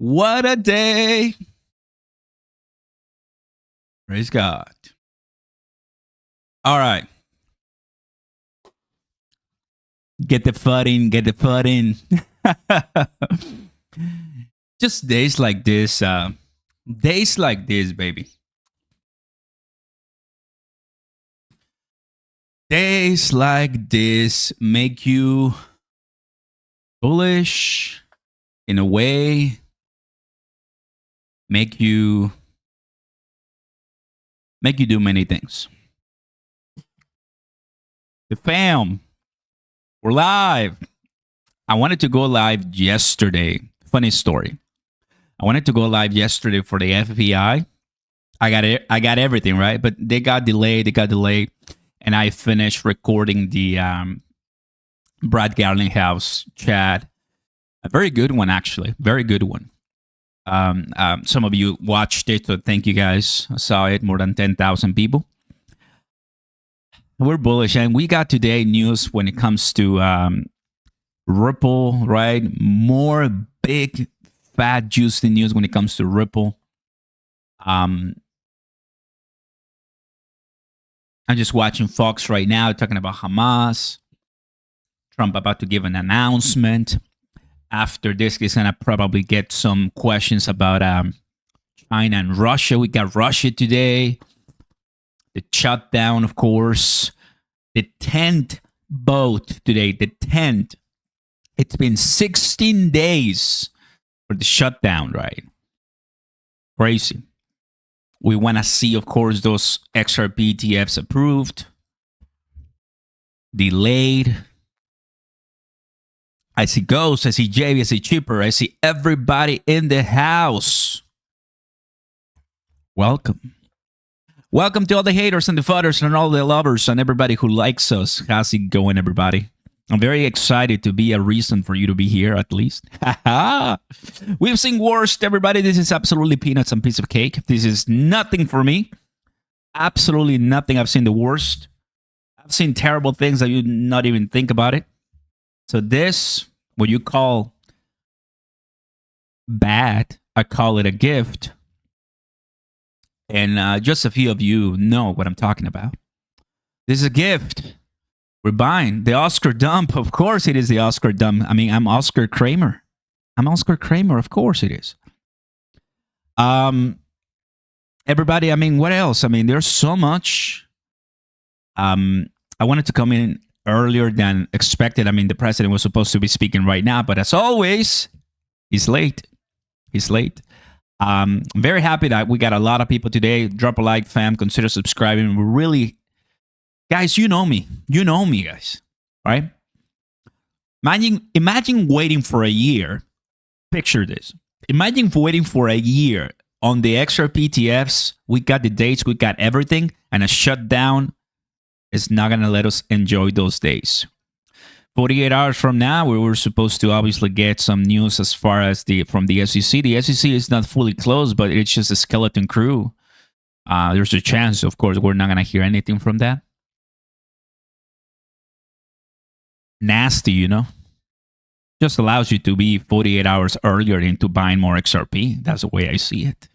What a day. Praise God. All right. Get the FUD in, get the FUD in. Just days like this, baby. Days like this make you bullish in a way, make you do many things. The fam, we're live. I wanted to go live yesterday. Funny story. I wanted to go live yesterday for the FBI. I got everything right, but they got delayed. And I finished recording the Brad Garlinghouse chat. A very good one, actually. Very good one. Some of you watched it, so thank you guys. I saw it, more than 10,000 people. We're bullish, and we got today news when it comes to Ripple, right? More big, fat, juicy news when it comes to Ripple. I'm just watching Fox right now talking about Hamas. Trump about to give an announcement. After this, he's going to probably get some questions about China and Russia. We got Russia today. The shutdown, of course. The 10th boat today. The 10th. It's been 16 days for the shutdown, right? Crazy. We want to see, of course, those Xrp ETFs approved, delayed. I see Ghost, I see JV, I see Chipper, I see everybody in the house. Welcome. Welcome to all the haters and the fudders and all the lovers and everybody who likes us. How's it going, everybody? I'm very excited to be a reason for you to be here, at least. We've seen worst, everybody. This is absolutely peanuts and piece of cake. This is nothing for me. Absolutely nothing. I've seen the worst. I've seen terrible things that you not even think about it. So this, what you call bad, I call it a gift. And just a few of you know what I'm talking about. This is a gift. We're buying the Oscar dump. Of course it is the Oscar dump. I mean, I'm Oscar Kramer. Of course it is. Everybody, I mean, what else? I mean, there's so much. I wanted to come in earlier than expected. I mean, the president was supposed to be speaking right now, but as always, he's late. I'm very happy that we got a lot of people today. Drop a like, fam. Consider subscribing. We're really... Guys, you know me, guys, right? Imagine waiting for a year. Picture this. Imagine waiting for a year on the Xrp ETFs. We got the dates, we got everything, and a shutdown is not going to let us enjoy those days. 48 hours from now, we were supposed to obviously get some news as far as from the SEC. The SEC is not fully closed, but it's just a skeleton crew. There's a chance, of course, we're not going to hear anything from that. Nasty, you know, just allows you to be 48 hours earlier into buying more XRP. That's the way I see it.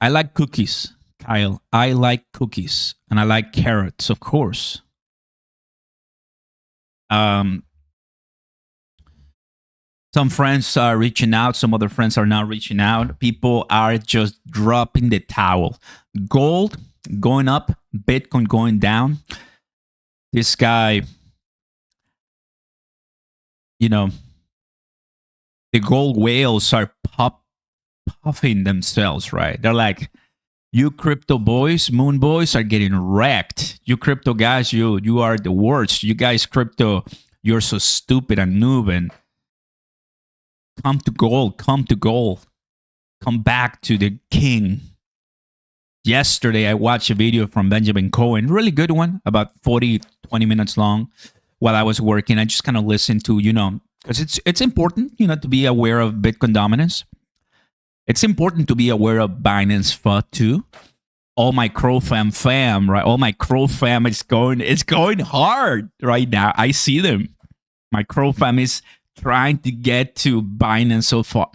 I like cookies, Kyle. I like cookies, and I like carrots, of course. Some friends are reaching out. Some other friends are not reaching out. People are just dropping the towel. Gold going up, Bitcoin going down. This guy, you know, the gold whales are puffing themselves, right? They're like, you crypto boys, moon boys are getting wrecked. You crypto guys, you are the worst. You guys crypto, you're so stupid and noob. And come to gold. Come back to the king. Yesterday, I watched a video from Benjamin Cohen, really good one, about 20 minutes long. While I was working, I just kind of listened to, you know, because it's important, you know, to be aware of Bitcoin dominance. It's important to be aware of Binance FUD too. All my Crow fam, right? All my Crow fam, it's going hard right now. I see them. My crow fam is trying to get to Binance so far.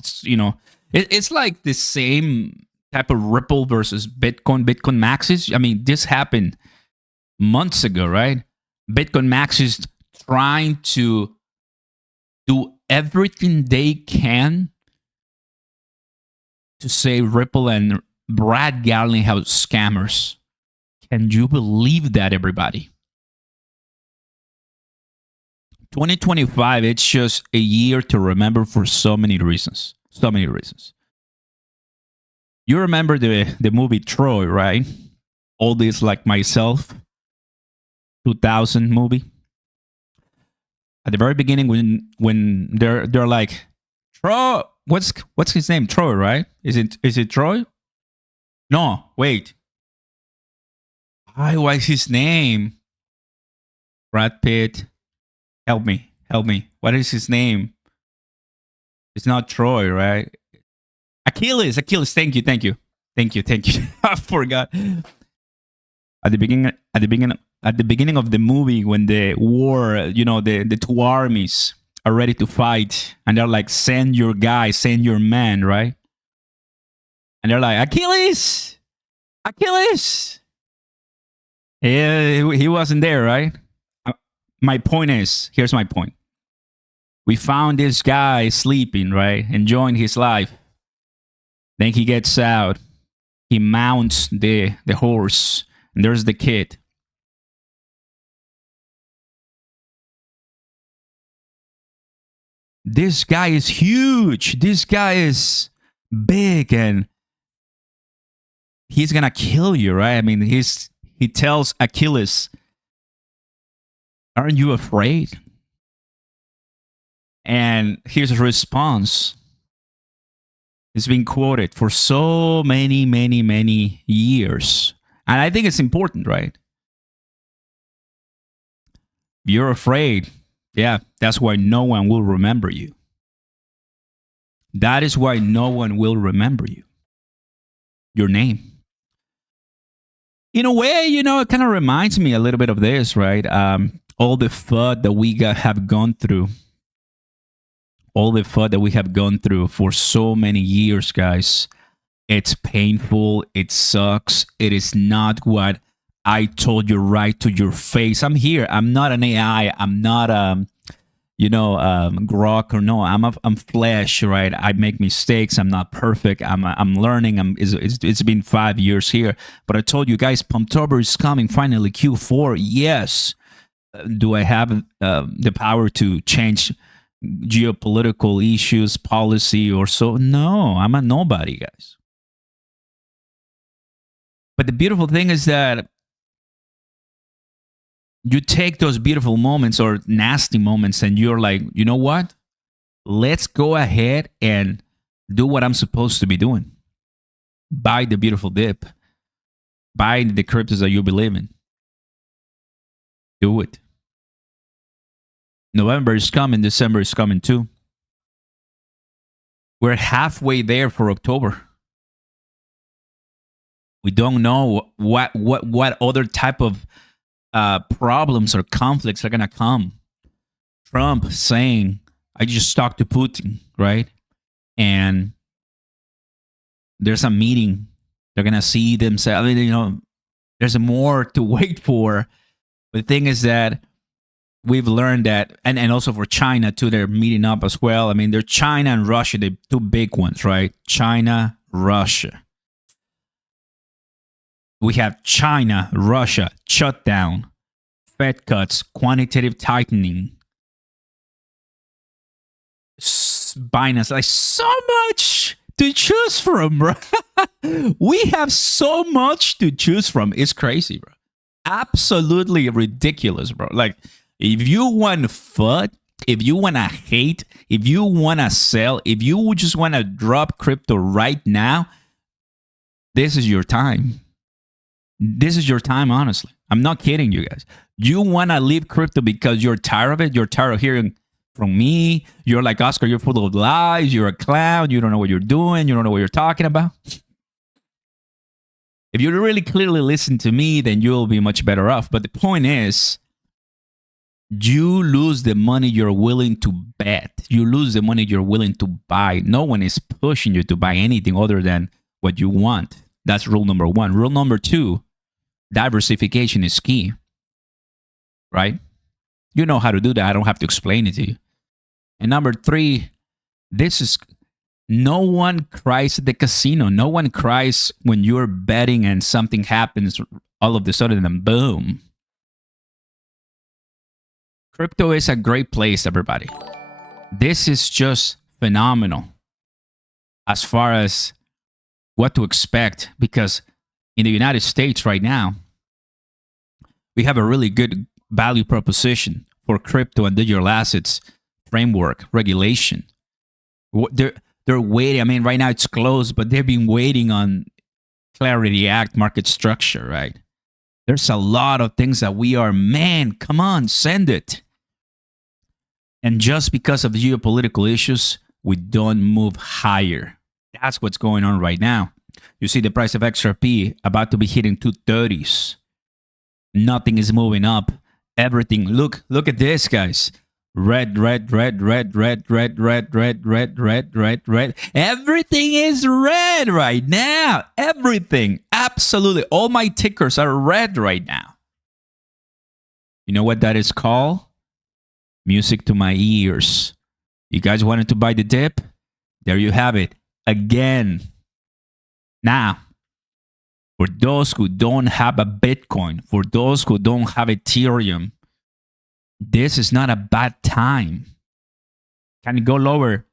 It's like the same type of Ripple versus Bitcoin maxis. I mean, this happened months ago, right? Bitcoin maxis trying to do everything they can to say Ripple and Brad Garlinghouse scammers. Can you believe that, everybody? 2025, it's just a year to remember for so many reasons. So many reasons. You remember the movie Troy, right? All this Like Myself, 2000 movie. At the very beginning, when they're like, Troy, what's his name? Troy, right? Is it Troy? No, wait. What's his name? Brad Pitt. Help me. What is his name? It's not Troy, right? Achilles. Thank you. I forgot. At the beginning of the movie, when the war, the two armies are ready to fight, and they're like, send your guy, send your man, right? And they're like, Achilles. Yeah, he wasn't there, right? My point is, here's my point. We found this guy sleeping, right? Enjoying his life. Then he gets out. He mounts the horse. And there's the kid. This guy is huge. This guy is big, and he's gonna kill you, right? I mean, he tells Achilles, aren't you afraid? And his response is being quoted for so many, many, many years. And I think it's important, right? You're afraid. Yeah, that's why no one will remember you. That is why no one will remember you. Your name. In a way, it kind of reminds me a little bit of this, right? All the FUD that we have gone through. All the FUD that we have gone through for so many years, guys. It's painful. It sucks. It is not what I told you right to your face. I'm here. I'm not an AI. I'm not grok or no. I'm flesh, right? I make mistakes. I'm not perfect. I'm learning. It's been 5 years here, but I told you guys, Pumptober is coming. Finally, Q4. Yes. Do I have the power to change geopolitical issues, policy, or so? No, I'm a nobody, guys. But the beautiful thing is that you take those beautiful moments or nasty moments and you're like, you know what? Let's go ahead and do what I'm supposed to be doing. Buy the beautiful dip. Buy the cryptos that you believe in. Do it. November is coming. December is coming too. We're halfway there for October. We don't know what other type of problems or conflicts are going to come. Trump saying, I just talked to Putin, right? And there's a meeting. They're going to see themselves. There's more to wait for. But the thing is that we've learned that, and also for China too, they're meeting up as well. I mean, they're China and Russia, the two big ones, right? China, Russia. We have China, Russia, shutdown, Fed cuts, quantitative tightening, Binance. Like, so much to choose from, bro. We have so much to choose from. It's crazy, bro. Absolutely ridiculous, bro. Like, if you want FUD, if you want to hate, if you want to sell, if you just want to drop crypto right now, this is your time. This is your time, honestly. I'm not kidding you guys. You want to leave crypto because you're tired of it. You're tired of hearing from me. You're like, Oscar, you're full of lies. You're a clown. You don't know what you're doing. You don't know what you're talking about. If you really clearly listen to me, then you'll be much better off. But the point is, You lose the money you're willing to bet. You lose the money you're willing to buy. No one is pushing you to buy anything other than what you want. That's rule number one. Rule number two, diversification is key, right? You know how to do that. I don't have to explain it to you. And number three, this is no one cries at the casino. No one cries when you're betting and something happens all of a sudden and boom. Crypto is a great place, everybody. This is just phenomenal as far as what to expect, because in the United States right now, we have a really good value proposition for crypto and digital assets framework regulation. They're waiting. I mean, right now it's closed, but they've been waiting on Clarity Act market structure, right? There's a lot of things that we are, man, come on, send it. And just because of geopolitical issues, we don't move higher. That's what's going on right now. You see the price of XRP about to be hitting 230s. Nothing is moving up. Everything. Look at this, guys. Red, red, red, red, red, red, red, red, red, red, red, red. Everything is red right now. Everything. Absolutely. All my tickers are red right now. You know what that is called? Music to my ears. You guys wanted to buy the dip? There you have it. Again. Now, for those who don't have a Bitcoin, for those who don't have Ethereum, this is not a bad time. Can it go lower?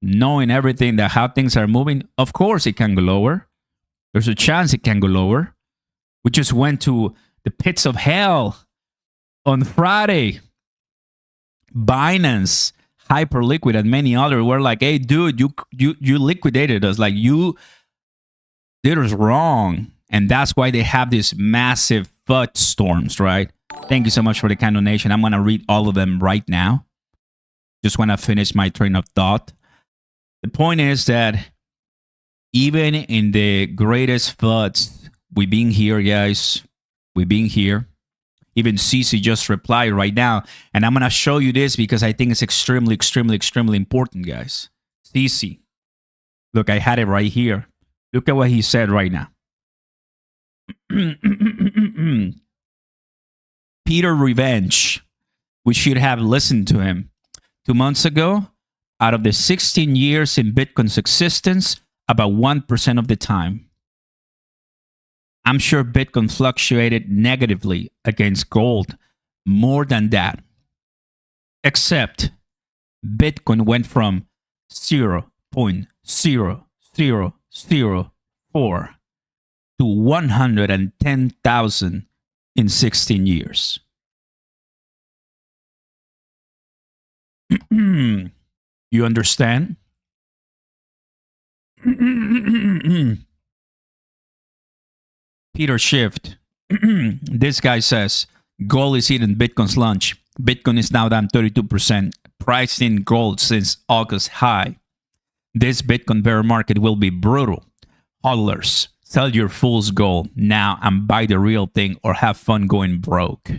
Knowing everything that how things are moving, of course it can go lower. There's a chance it can go lower. We just went to the pits of hell on Friday. Binance, Hyperliquid, and many others were like, "Hey, dude, you liquidated us. Like you did us wrong," and that's why they have these massive FUD storms, right? Thank you so much for the kind donation. I'm gonna read all of them right now. Just want to finish my train of thought. The point is that even in the greatest FUDs, we've been here, guys. We've been here. Even CC just replied right now. And I'm going to show you this because I think it's extremely, extremely, extremely important, guys. CC. Look, I had it right here. Look at what he said right now. Peter Revenge. We should have listened to him. 2 months ago, out of the 16 years in Bitcoin's existence, about 1% of the time. I'm sure Bitcoin fluctuated negatively against gold more than that. Except Bitcoin went from 0.0004 to 110,000 in 16 years. You understand? Peter Shift. This guy says gold is eating Bitcoin's lunch. Bitcoin is now down 32%. Priced in gold since August high. This Bitcoin bear market will be brutal. Hodlers, sell your fool's gold now and buy the real thing or have fun going broke.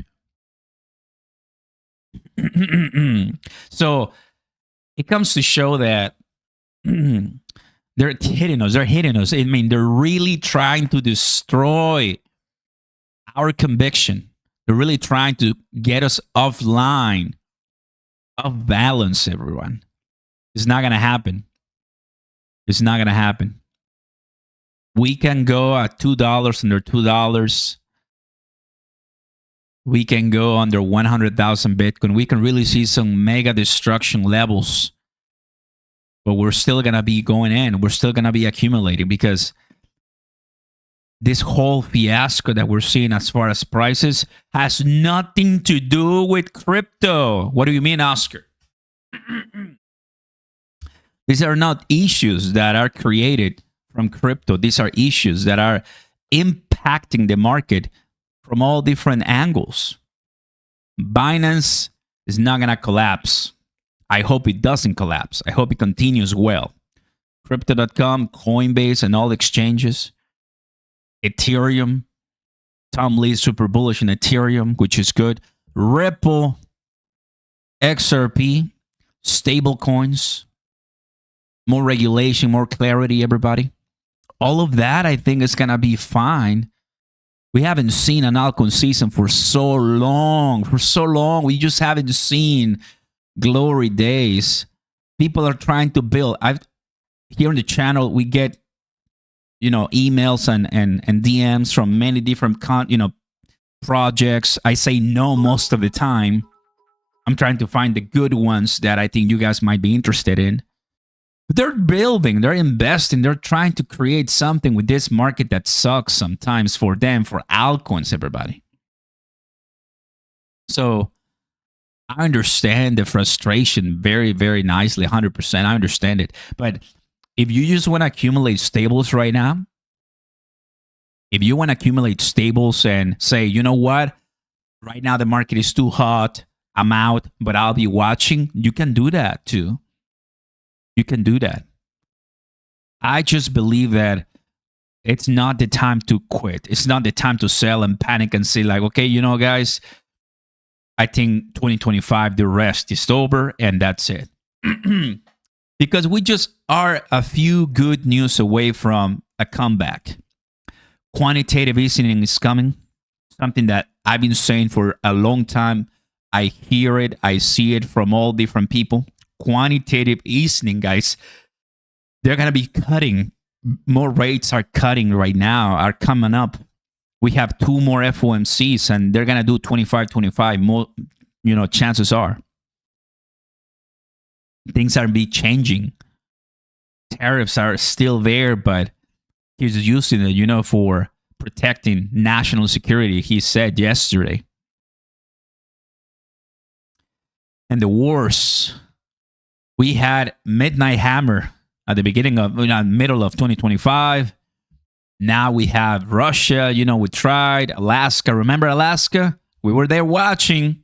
So it comes to show that they're hitting us. They're hitting us. I mean, they're really trying to destroy our conviction. They're really trying to get us offline, off balance, everyone. It's not going to happen. It's not going to happen. We can go at $2 under $2. We can go under 100,000 Bitcoin. We can really see some mega destruction levels. But we're still going to be going in. We're still going to be accumulating because this whole fiasco that we're seeing as far as prices has nothing to do with crypto. What do you mean, Oscar? These are not issues that are created from crypto. These are issues that are impacting the market from all different angles. Binance is not going to collapse. I hope it doesn't collapse. I hope it continues well. Crypto.com, Coinbase, and all exchanges. Ethereum. Tom Lee's super bullish in Ethereum, which is good. Ripple, XRP, stable coins, more regulation, more clarity, everybody. All of that, I think, is going to be fine. We haven't seen an altcoin season for so long. For so long, we just haven't seen glory days. People are trying to build. Here on the channel, we get emails and DMs from many different projects. I say no most of the time. I'm trying to find the good ones that I think you guys might be interested in. They're building, they're investing, they're trying to create something with this market that sucks sometimes for them, for altcoins, everybody. So I understand the frustration very, very nicely, 100%. I understand it. But if you just want to accumulate stables right now, if you want to accumulate stables and say, you know what, right now the market is too hot, I'm out, but I'll be watching, you can do that too. You can do that. I just believe that it's not the time to quit. It's not the time to sell and panic and say like, okay, guys, I think 2025, the rest is over and that's it. Because we just are a few good news away from a comeback. Quantitative easing is coming. Something that I've been saying for a long time. I hear it. I see it from all different people. Quantitative easing, guys. They're going to be cutting. More rates are cutting right now, are coming up. We have 2 more FOMCs and they're going to do 25 more, chances are. Things are be changing. Tariffs are still there, but he's using it, for protecting national security, he said yesterday. And the wars, we had Midnight Hammer at the beginning of, middle of 2025. Now we have Russia, we tried Alaska. Remember Alaska? We were there watching.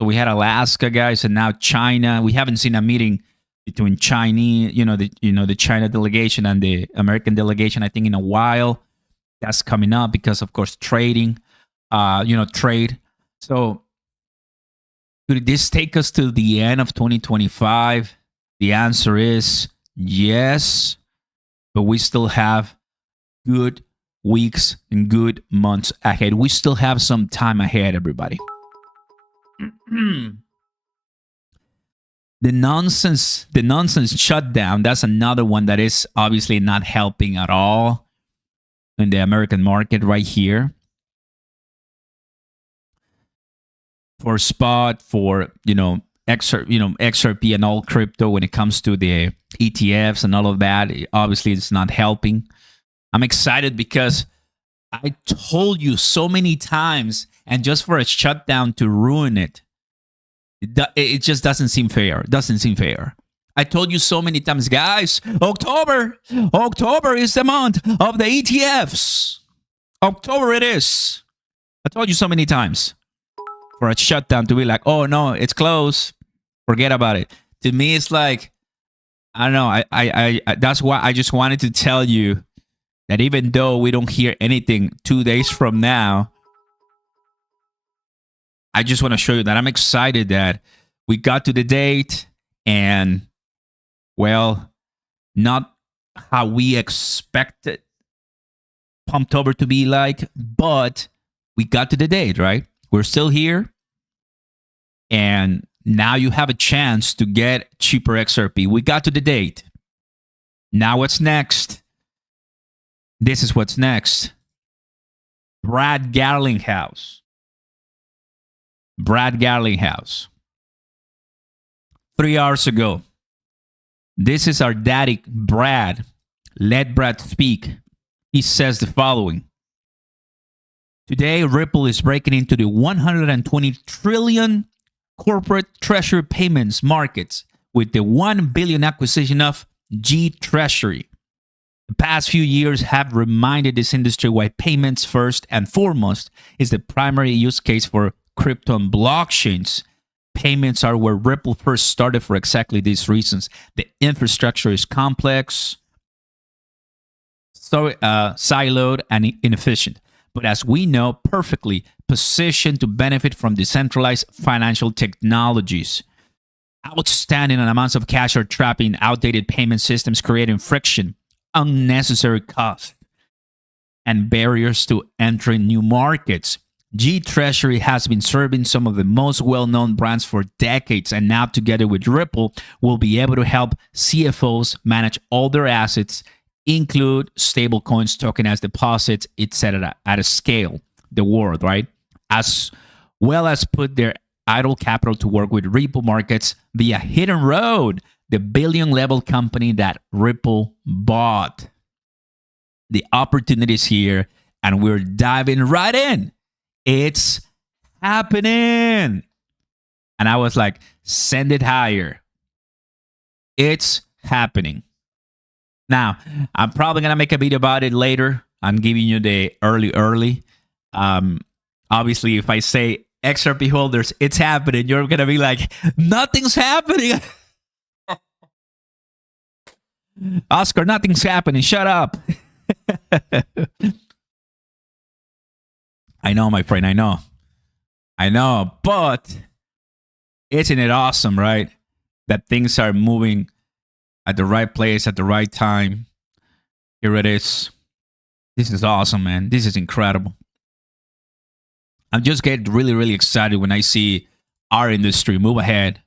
So we had Alaska, guys, and now China. We haven't seen a meeting between Chinese, the China delegation and the American delegation, I think, in a while. That's coming up because, of course, trading, trade. So could this take us to the end of 2025? The answer is yes, but we still have good weeks and good months ahead. We still have some time ahead, everybody. The nonsense shutdown, that's another one that is obviously not helping at all in the American market right here. For spot, for XRP and all crypto, when it comes to the ETFs and all of that, obviously it's not helping. I'm excited because I told you so many times, and just for a shutdown to ruin it, it just doesn't seem fair. I told you so many times, guys, October is the month of the ETFs. October it is. I told you so many times. For a shutdown to be like, oh no, it's closed, forget about it. To me, it's like, I don't know. I that's why I just wanted to tell you that even though we don't hear anything 2 days from now, I just want to show you that I'm excited that we got to the date and, well, not how we expected Pumptober to be like, but we got to the date, right? We're still here. And now you have a chance to get cheaper XRP. We got to the date. Now what's next? This is what's next. Brad Garlinghouse. 3 hours ago. This is our daddy, Brad. Let Brad speak. He says the following. Today, Ripple is breaking into the 120 trillion corporate treasury payments markets with the 1 billion acquisition of G Treasury. The past few years have reminded this industry why payments first and foremost is the primary use case for crypto and blockchains. Payments are where Ripple first started for exactly these reasons. The infrastructure is complex, siloed, and inefficient. But as we know, perfectly positioned to benefit from decentralized financial technologies. Outstanding amounts of cash are trapped in outdated payment systems, creating friction, unnecessary costs, and barriers to entering new markets. G Treasury has been serving some of the most well-known brands for decades, and now together with Ripple, will be able to help CFOs manage all their assets, include stablecoins, tokenized deposits, etc., at a scale, the world, right? As well as put their idle capital to work with Ripple markets via Hidden Road, the billion-level company that Ripple bought. The opportunity is here, and we're diving right in. It's happening. And I was like, send it higher. It's happening. Now, I'm probably going to make a video about it later. I'm giving you the early. Obviously, if I say XRP holders, it's happening, you're going to be like, nothing's happening. Oscar, nothing's happening. Shut up. I know, my friend. I know. But isn't it awesome, right? That things are moving at the right place at the right time. Here it is. This is awesome, man. This is incredible. I'm just getting really, really excited when I see our industry move ahead.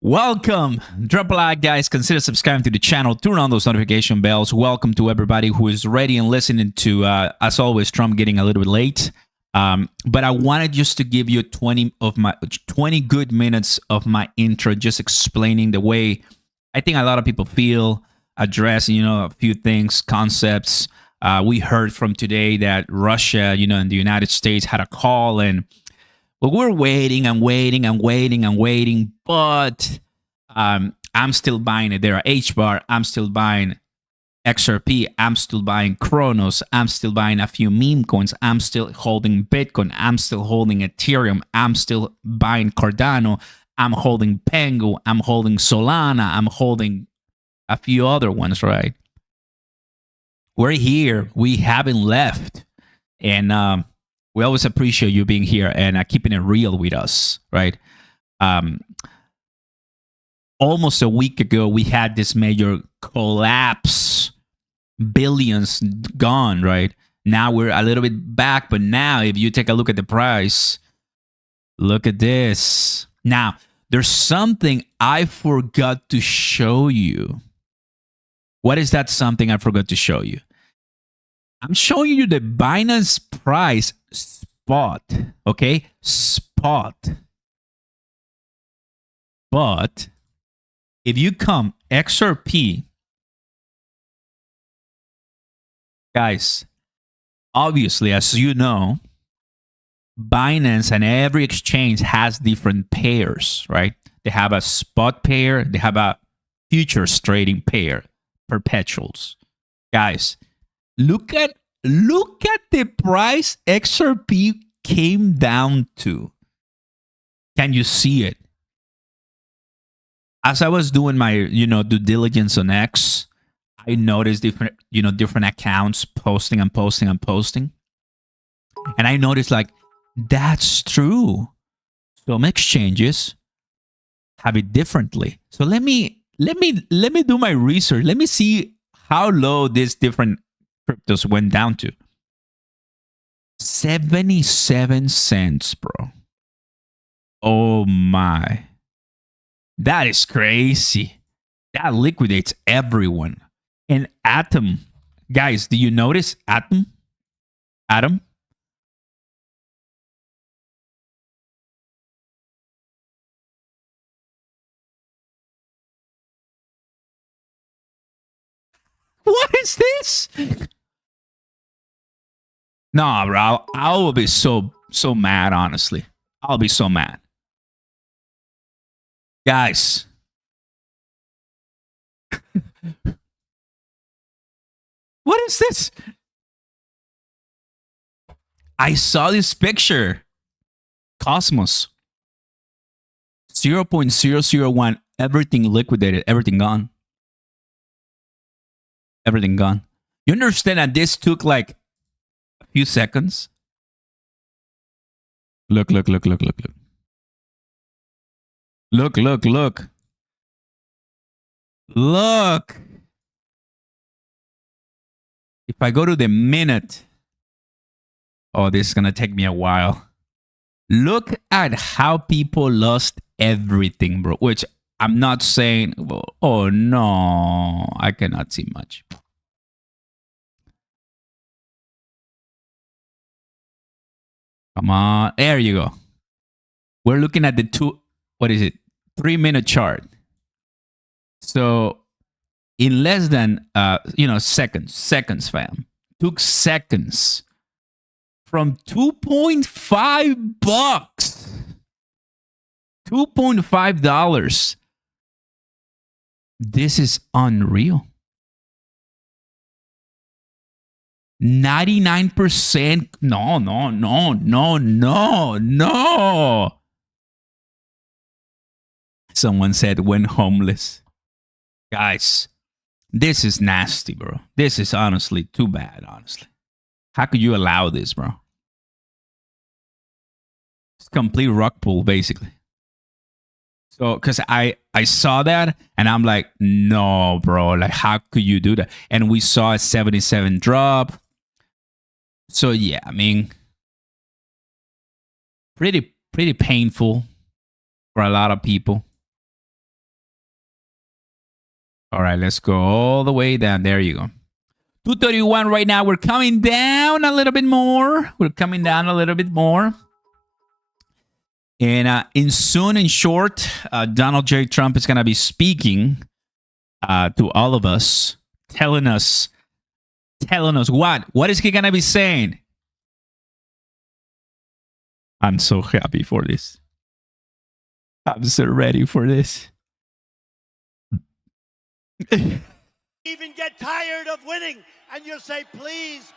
Welcome. Drop a like, guys. Consider subscribing to the channel. Turn on those notification bells. Welcome to everybody who is ready and listening to, as always, Trump getting a little bit late. But I wanted just to give you 20 good minutes of my intro, just explaining the way I think a lot of people feel, addressing, a few things, concepts. We heard from today that Russia, and the United States had a call, and we're waiting, but I'm still buying it. There are HBAR. I'm still buying XRP. I'm still buying Kronos. I'm still buying a few meme coins. I'm still holding Bitcoin. I'm still holding Ethereum. I'm still buying Cardano. I'm holding Pengu. I'm holding Solana. I'm holding a few other ones, right? We're here. We haven't left. And we always appreciate you being here and keeping it real with us, right? Almost a week ago, we had this major collapse. Billions gone, right? Now we're a little bit back, but now if you take a look at the price, look at this. Now, there's something I forgot to show you. What is that something I forgot to show you? I'm showing you the Binance price spot, okay? Spot. But if you come XRP, guys, obviously, as you know, Binance and every exchange has different pairs, right? They have a spot pair. They have a futures trading pair, perpetuals. Guys, look at the price XRP came down to. Can you see it? As I was doing my, due diligence on X, I noticed different accounts posting. And I noticed that's true. Some exchanges have it differently. So let me do my research. Let me see how low these different cryptos went down to. 77 cents, bro. Oh my. That is crazy. That liquidates everyone. And Atom, guys, do you notice Atom? What is this? No, bro, I will be so mad, honestly. I'll be so mad. Guys. What is this? I saw this picture. Cosmos. 0.001. Everything liquidated. Everything gone. Everything gone. You understand that this took a Few seconds. Look. Look. If I go to the minute, oh, this is going to take me a while. Look at how people lost everything, bro. Which I'm not saying, oh no, I cannot see much. Come on. There you go. We're looking at the 3-minute chart. So in less than, seconds, fam. Took seconds. From $2.5. $2.5. This is unreal. 99%. No. Someone said went homeless. Guys, this is nasty, bro. This is honestly too bad, honestly. How could you allow this, bro? It's complete rock pool, basically. So, because I saw that, and I'm like, no, bro. Like, how could you do that? And we saw a 77 drop. So, yeah, I mean, pretty painful for a lot of people. All right, let's go all the way down. There you go. 231 right now. We're coming down a little bit more. And in short, Donald J. Trump is going to be speaking to all of us, telling us what? What is he going to be saying? I'm so happy for this. I'm so ready for this. Even get tired of winning, and you'll say, please,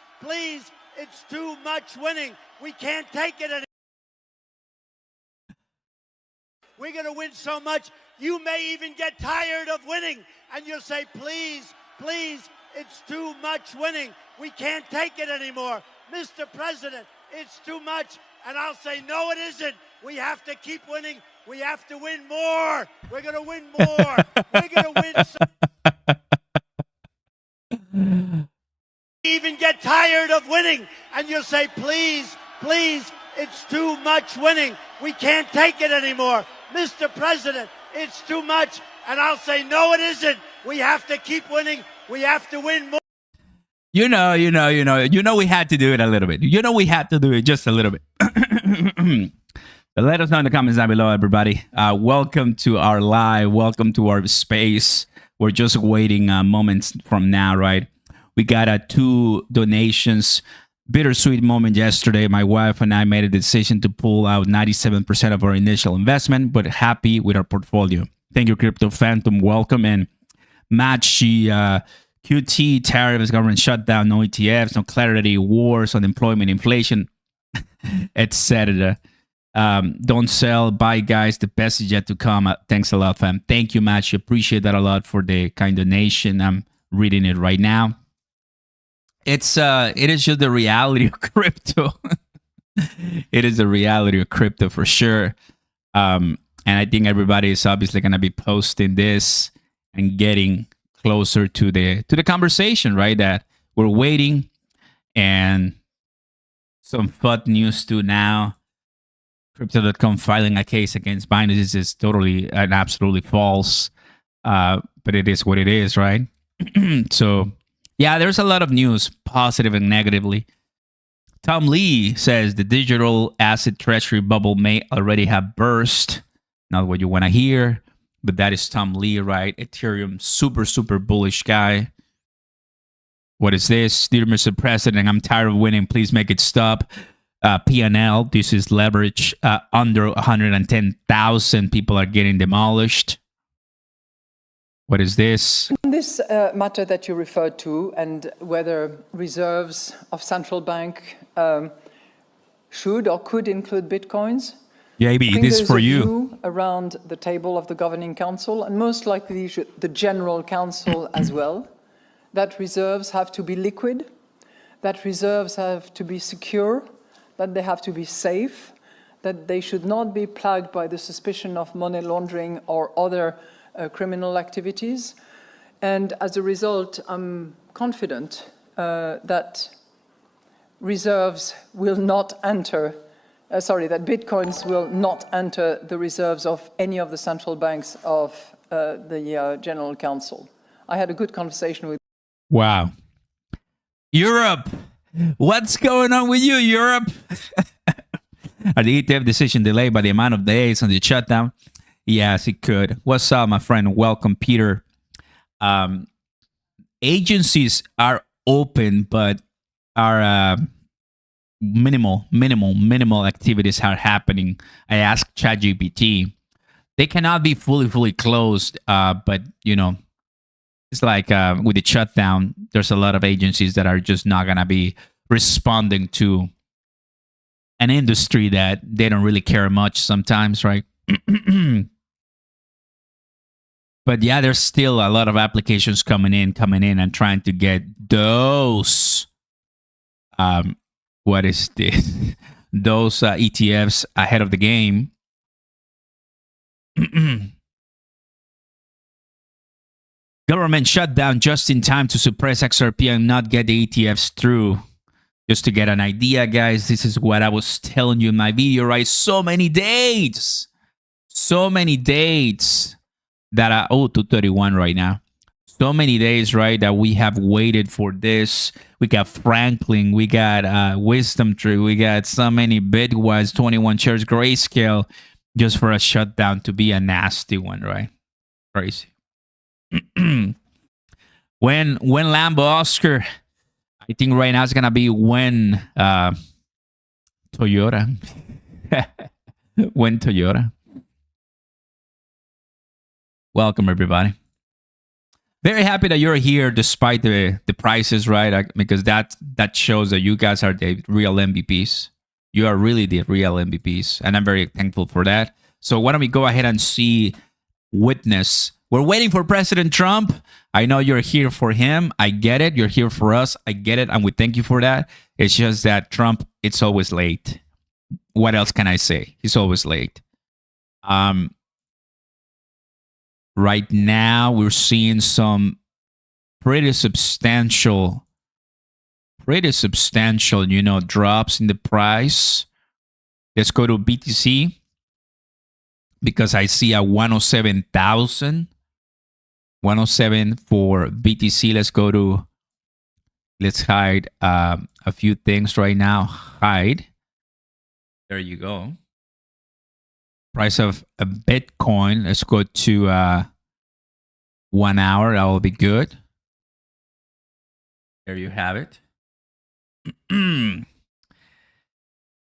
it's too much winning. We can't take it anymore. We're going to win so much, you may even get tired of winning, and you'll say, please, it's too much winning. We can't take it anymore. Mr. President, it's too much. And I'll say, no, it isn't. We have to keep winning. We have to win more. We're going to win more. We're going to win so even get tired of winning, and you'll say, please, it's too much winning. We can't take it anymore. Mr. President, it's too much. And I'll say, no, it isn't. We have to keep winning. We have to win more. You know, we had to do it a little bit. We had to do it just a little bit. Let us know in the comments down below, everybody. Welcome to our live. Welcome to our space. We're just waiting moments from now, right? We got 2 donations. Bittersweet moment yesterday. My wife and I made a decision to pull out 97% of our initial investment, but happy with our portfolio. Thank you, Crypto Phantom. Welcome. And Matchy, QT, tariffs, government shutdown, no ETFs, no clarity, wars, unemployment, inflation, etc. Don't sell, buy, guys. The best is yet to come. Thanks a lot, fam. Thank you, Matchy. Appreciate that a lot for the kind donation. I'm reading it right now. It is just the reality of crypto. It is the reality of crypto for sure. And I think everybody is obviously going to be posting this and getting closer to the conversation, right? That we're waiting. And some FUD news too now. Crypto.com filing a case against Binance. This is totally and absolutely false. But it is what it is, right? So, yeah, there's a lot of news, positive and negatively. Tom Lee says the digital asset treasury bubble may already have burst. Not what you want to hear, but that is Tom Lee, right? Ethereum, super bullish guy. What is this? Dear Mr. President, I'm tired of winning. Please make it stop. P&L, this is leverage. Under 110,000 people are getting demolished. What is this? This matter that you referred to, and whether reserves of central bank should or could include bitcoins. Yeah, AB, this is for you. Around the table of the governing council, and most likely the general council as well, that reserves have to be liquid, that reserves have to be secure, that they have to be safe, that they should not be plagued by the suspicion of money laundering or other criminal activities. And as a result, I'm confident that reserves will not enter, that bitcoins will not enter the reserves of any of the central banks of the General Council. I had a good conversation with. Wow. Europe, what's going on with you, Europe? Are the ETF decision delayed by the amount of days on the shutdown? Yes, it could. What's up, my friend? Welcome, Peter. Agencies are open, but are minimal activities are happening. I asked ChatGPT. They cannot be fully closed, but it's like with the shutdown, there's a lot of agencies that are just not going to be responding to an industry that they don't really care much sometimes, right? But yeah, there's still a lot of applications coming in and trying to get those, what is this? Those ETFs ahead of the game. Government shutdown just in time to suppress XRP and not get the ETFs through. Just to get an idea, guys, this is what I was telling you in my video, right? So many dates that are 231 right now. So many days, right, that we have waited for this. We got Franklin, we got Wisdom Tree, we got so many Bitwise, 21 shares, Grayscale, just for a shutdown to be a nasty one, right? Crazy. when Lambo Oscar, I think right now it's gonna be when Toyota. When Toyota. Welcome, everybody. Very happy that you're here despite the prices, right? Because that shows that you guys are the real MVPs. You are really the real MVPs, and I'm very thankful for that. So why don't we go ahead and witness. We're waiting for President Trump. I know you're here for him. I get it. You're here for us. I get it. And we thank you for that. It's just that Trump, it's always late. What else can I say? He's always late. Right now, we're seeing some pretty substantial, drops in the price. Let's go to BTC because I see a 107,000. 107 for BTC. Let's hide a few things right now. Hide. There you go. Price of a Bitcoin. Let's go to 1 hour. That will be good. There you have it.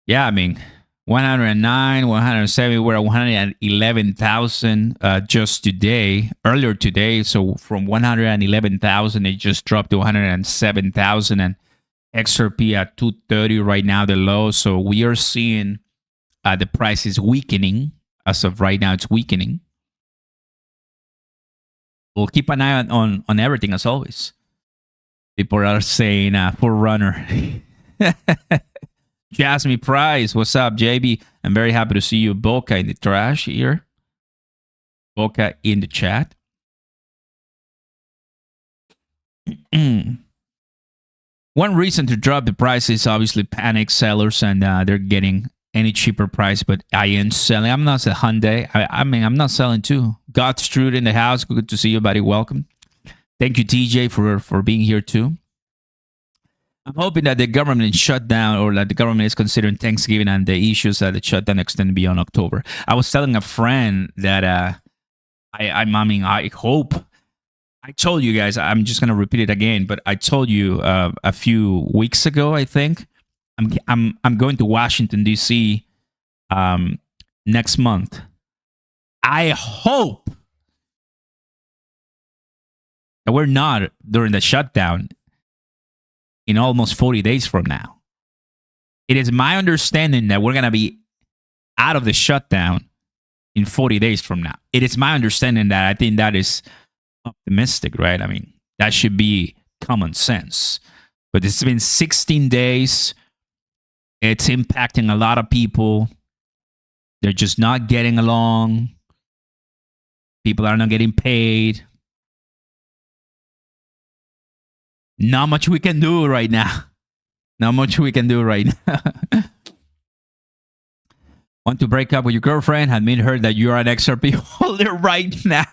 Yeah, I mean, 109, 170, we're at 111,000 just today, earlier today. So from 111,000, it just dropped to 107,000, and XRP at 230 right now, the low. So we are seeing the price is weakening. As of right now, it's weakening. We'll keep an eye on everything as always. People are saying Forerunner. Jasmine Price, what's up, JB? I'm very happy to see you. Boca in the trash here. Boca in the chat. One reason to drop the price is obviously panic sellers, and they're getting any cheaper price. But I am selling. I'm not selling Hyundai. I'm not selling too. Godstrud in the house. Good to see you, buddy. Welcome. Thank you, TJ, for being here too. I'm hoping that the government shutdown, or that the government is considering Thanksgiving and the issues that the shutdown extend beyond October. I was telling a friend that I hope. I told you guys, I'm just gonna repeat it again, but I told you a few weeks ago, I think, I'm going to Washington D.C. Next month. I hope that we're not during the shutdown in almost 40 days from now. It is my understanding that we're going to be out of the shutdown in 40 days from now. It is my understanding that I think that is optimistic, right? I mean, that should be common sense. But it's been 16 days. It's impacting a lot of people. They're just not getting along. People are not getting paid. Not much we can do right now. Not much we can do right now. Want to break up with your girlfriend? Admit her that you are an XRP holder right now.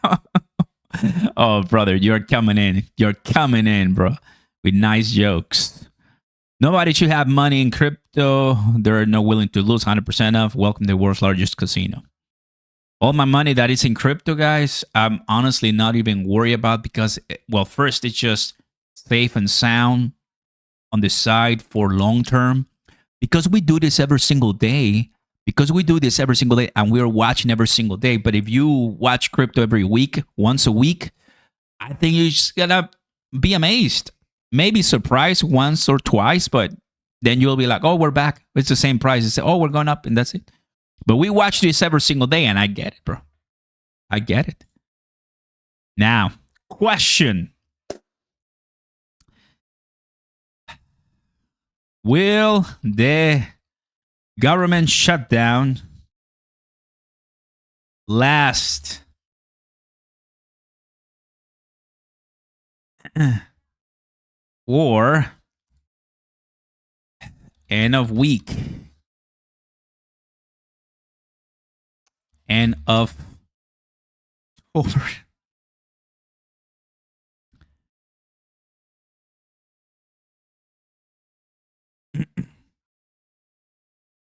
Oh, brother, you're coming in. You're coming in, bro, with nice jokes. Nobody should have money in crypto. They're not willing to lose 100% of. Welcome to the world's largest casino. All my money that is in crypto, guys, I'm honestly not even worried about because, well, first, it's just safe and sound on the side for long term. Because we do this every single day. And we're watching every single day. But if you watch crypto every week, once a week, I think you're just gonna be amazed. Maybe surprised once or twice, but then you'll be like, oh, we're back. It's the same price. It's, oh, we're going up, and that's it. But we watch this every single day, and I get it, bro. I get it. Now, question. Will the government shutdown last or end of week, end of October?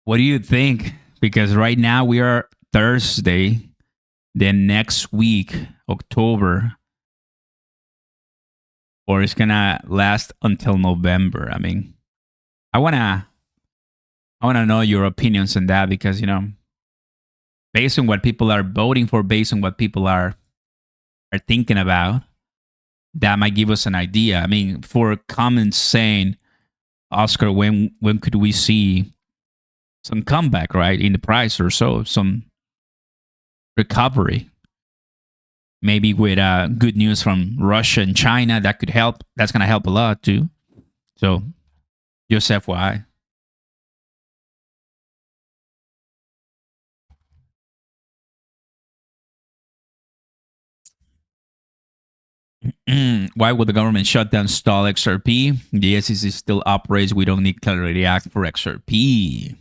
What do you think? Because right now we are Thursday, then next week, October, or it's gonna last until November. I mean, I wanna know your opinions on that because, you know, based on what people are voting for, based on what people are thinking about, that might give us an idea. I mean, for comments saying, Oscar, when could we see some comeback, right, in the price or so, some recovery? Maybe with good news from Russia and China, that could help. That's going to help a lot too. So, just FYI. Why would the government shut down stall XRP? The SEC still operates. We don't need Clarity Act for XRP.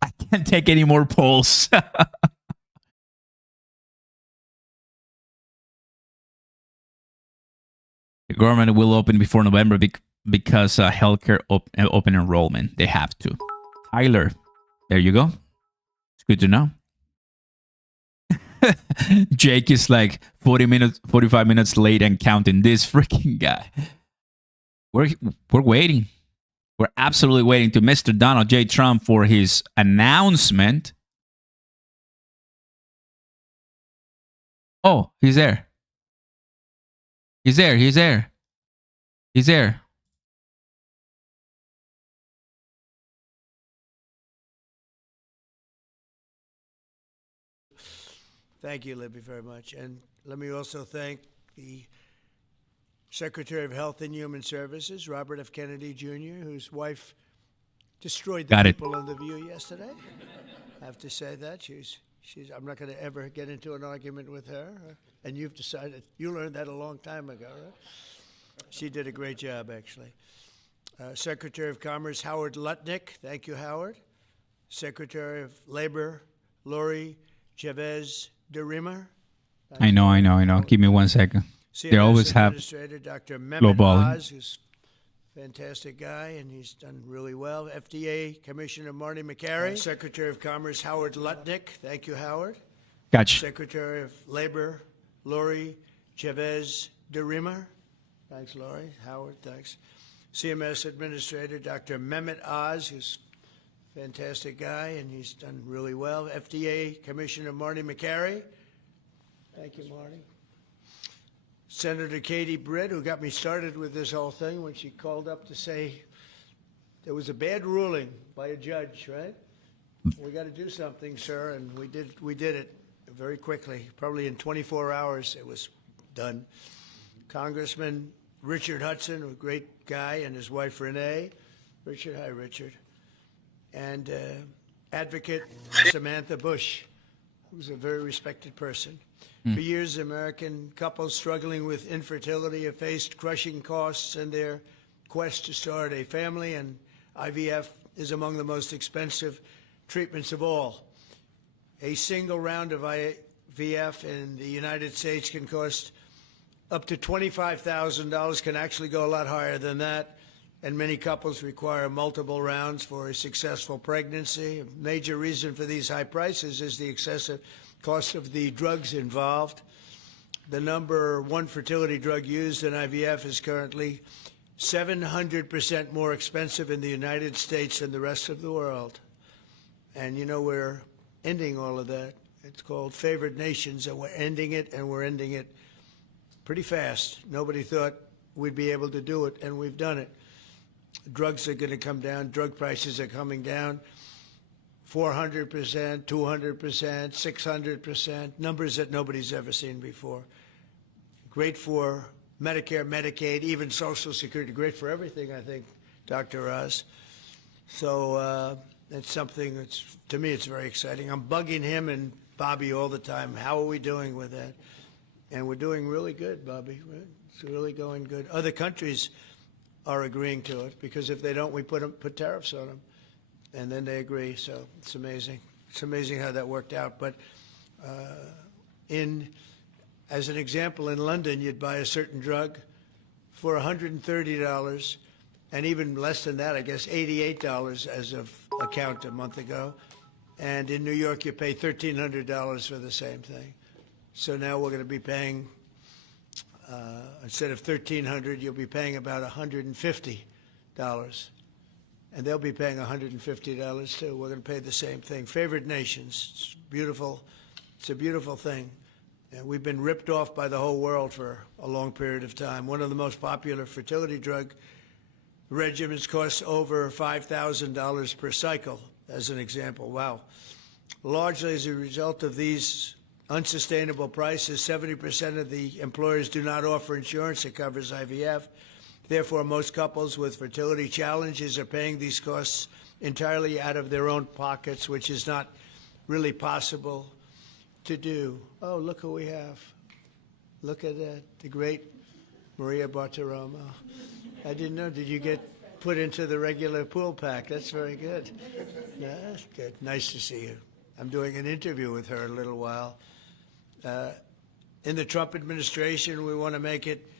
I can't take any more polls. The government will open before November because healthcare open enrollment. They have to. Tyler, there you go. It's good to know. Jake is like 45 minutes late and counting. This freaking guy. We're waiting. We're absolutely waiting to Mr. Donald J. Trump for his announcement. Oh, he's there. He's there. He's there. He's there. Thank you, Libby, very much. And let me also thank the Secretary of Health and Human Services, Robert F. Kennedy Jr., whose wife destroyed the people on The View yesterday. I have to say that. She's I'm not going to ever get into an argument with her. And you've decided, you learned that a long time ago, right? She did a great job, actually. Secretary of Commerce, Howard Lutnick. Thank you, Howard. Secretary of Labor, Lori Chavez de Rima. I know. Give me 1 second. They always have Dr. Mehmet Oz, who's a fantastic guy, and he's done really well. FDA Commissioner Marty McCary. Secretary of Commerce, Howard Lutnick. Thank you, Howard. Gotcha. Secretary of Labor, Lori Chavez de Rima. Thanks, Lori. Howard, thanks. CMS Administrator, Dr. Mehmet Oz, who's a fantastic guy, and he's done really well. FDA Commissioner Marty McCary. Thank you, Marty. Senator Katie Britt, who got me started with this whole thing when she called up to say there was a bad ruling by a judge, right? We got to do something, sir, and we did it very quickly. Probably in 24 hours it was done. Congressman Richard Hudson, a great guy, and his wife Renee. Richard, hi, Richard. And advocate Samantha Bush, who's a very respected person. For years, American couples struggling with infertility have faced crushing costs in their quest to start a family, and IVF is among the most expensive treatments of all. A single round of IVF in the United States can cost up to $25,000, can actually go a lot higher than that, and many couples require multiple rounds for a successful pregnancy. A major reason for these high prices is the excessive cost of the drugs involved. The number one fertility drug used in IVF is currently 700% more expensive in the United States than the rest of the world. And you know, we're ending all of that. It's called favored nations, and we're ending it, and we're ending it pretty fast. Nobody thought we'd be able to do it, and we've done it. Drugs are going to come down. Drug prices are coming down. 400%, 200%, 600%, numbers that nobody's ever seen before. Great for Medicare, Medicaid, even Social Security. Great for everything, I think, Dr. Oz. So it's something that's, to me, it's very exciting. I'm bugging him and Bobby all the time. How are we doing with that? And we're doing really good, Bobby. It's really going good. Other countries are agreeing to it, because if they don't, we put tariffs on them. And then they agree, so it's amazing. It's amazing how that worked out. But as an example, in London, you'd buy a certain drug for $130, and even less than that, I guess, $88 as of a count a month ago. And in New York, you pay $1,300 for the same thing. So now we're going to be paying, instead of $1,300, you'll be paying about $150. And they'll be paying $150 too. We're going to pay the same thing. Favored nations. It's beautiful. It's a beautiful thing. And we've been ripped off by the whole world for a long period of time. One of the most popular fertility drug regimens costs over $5,000 per cycle, as an example. Wow. Largely as a result of these unsustainable prices, 70% of the employers do not offer insurance that covers IVF. Therefore, most couples with fertility challenges are paying these costs entirely out of their own pockets, which is not really possible to do. Oh, look who we have. Look at that, the great Maria Bartiromo. I didn't know, did you get put into the regular pool pack? That's very good. Yeah, that's good. Nice to see you. I'm doing an interview with her in a little while. In the Trump administration, we want to make it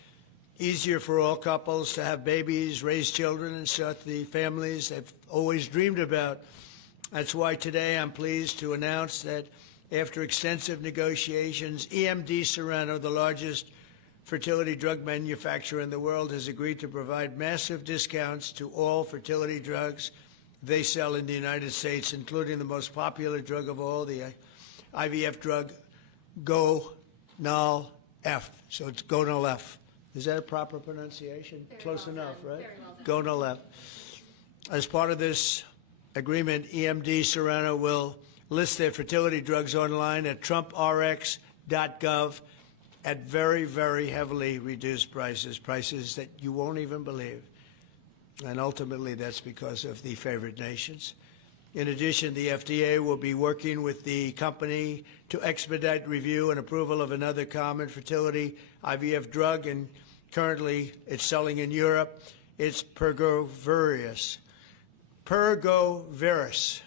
easier for all couples to have babies, raise children, and start the families they've always dreamed about. That's why today I'm pleased to announce that after extensive negotiations, EMD Serrano, the largest fertility drug manufacturer in the world, has agreed to provide massive discounts to all fertility drugs they sell in the United States, including the most popular drug of all, the IVF drug, Gonal-F. So it's Gonal-F. Is that a proper pronunciation? Very Close well enough, done. right? Very well done. Gonal-F. As part of this agreement, EMD Serrano will list their fertility drugs online at trumprx.gov at very, very heavily reduced prices, prices that you won't even believe. And ultimately, that's because of the favored nations. In addition, the FDA will be working with the company to expedite review and approval of another common fertility IVF drug, and currently it's selling in Europe. It's Pergoveris. Pergoveris.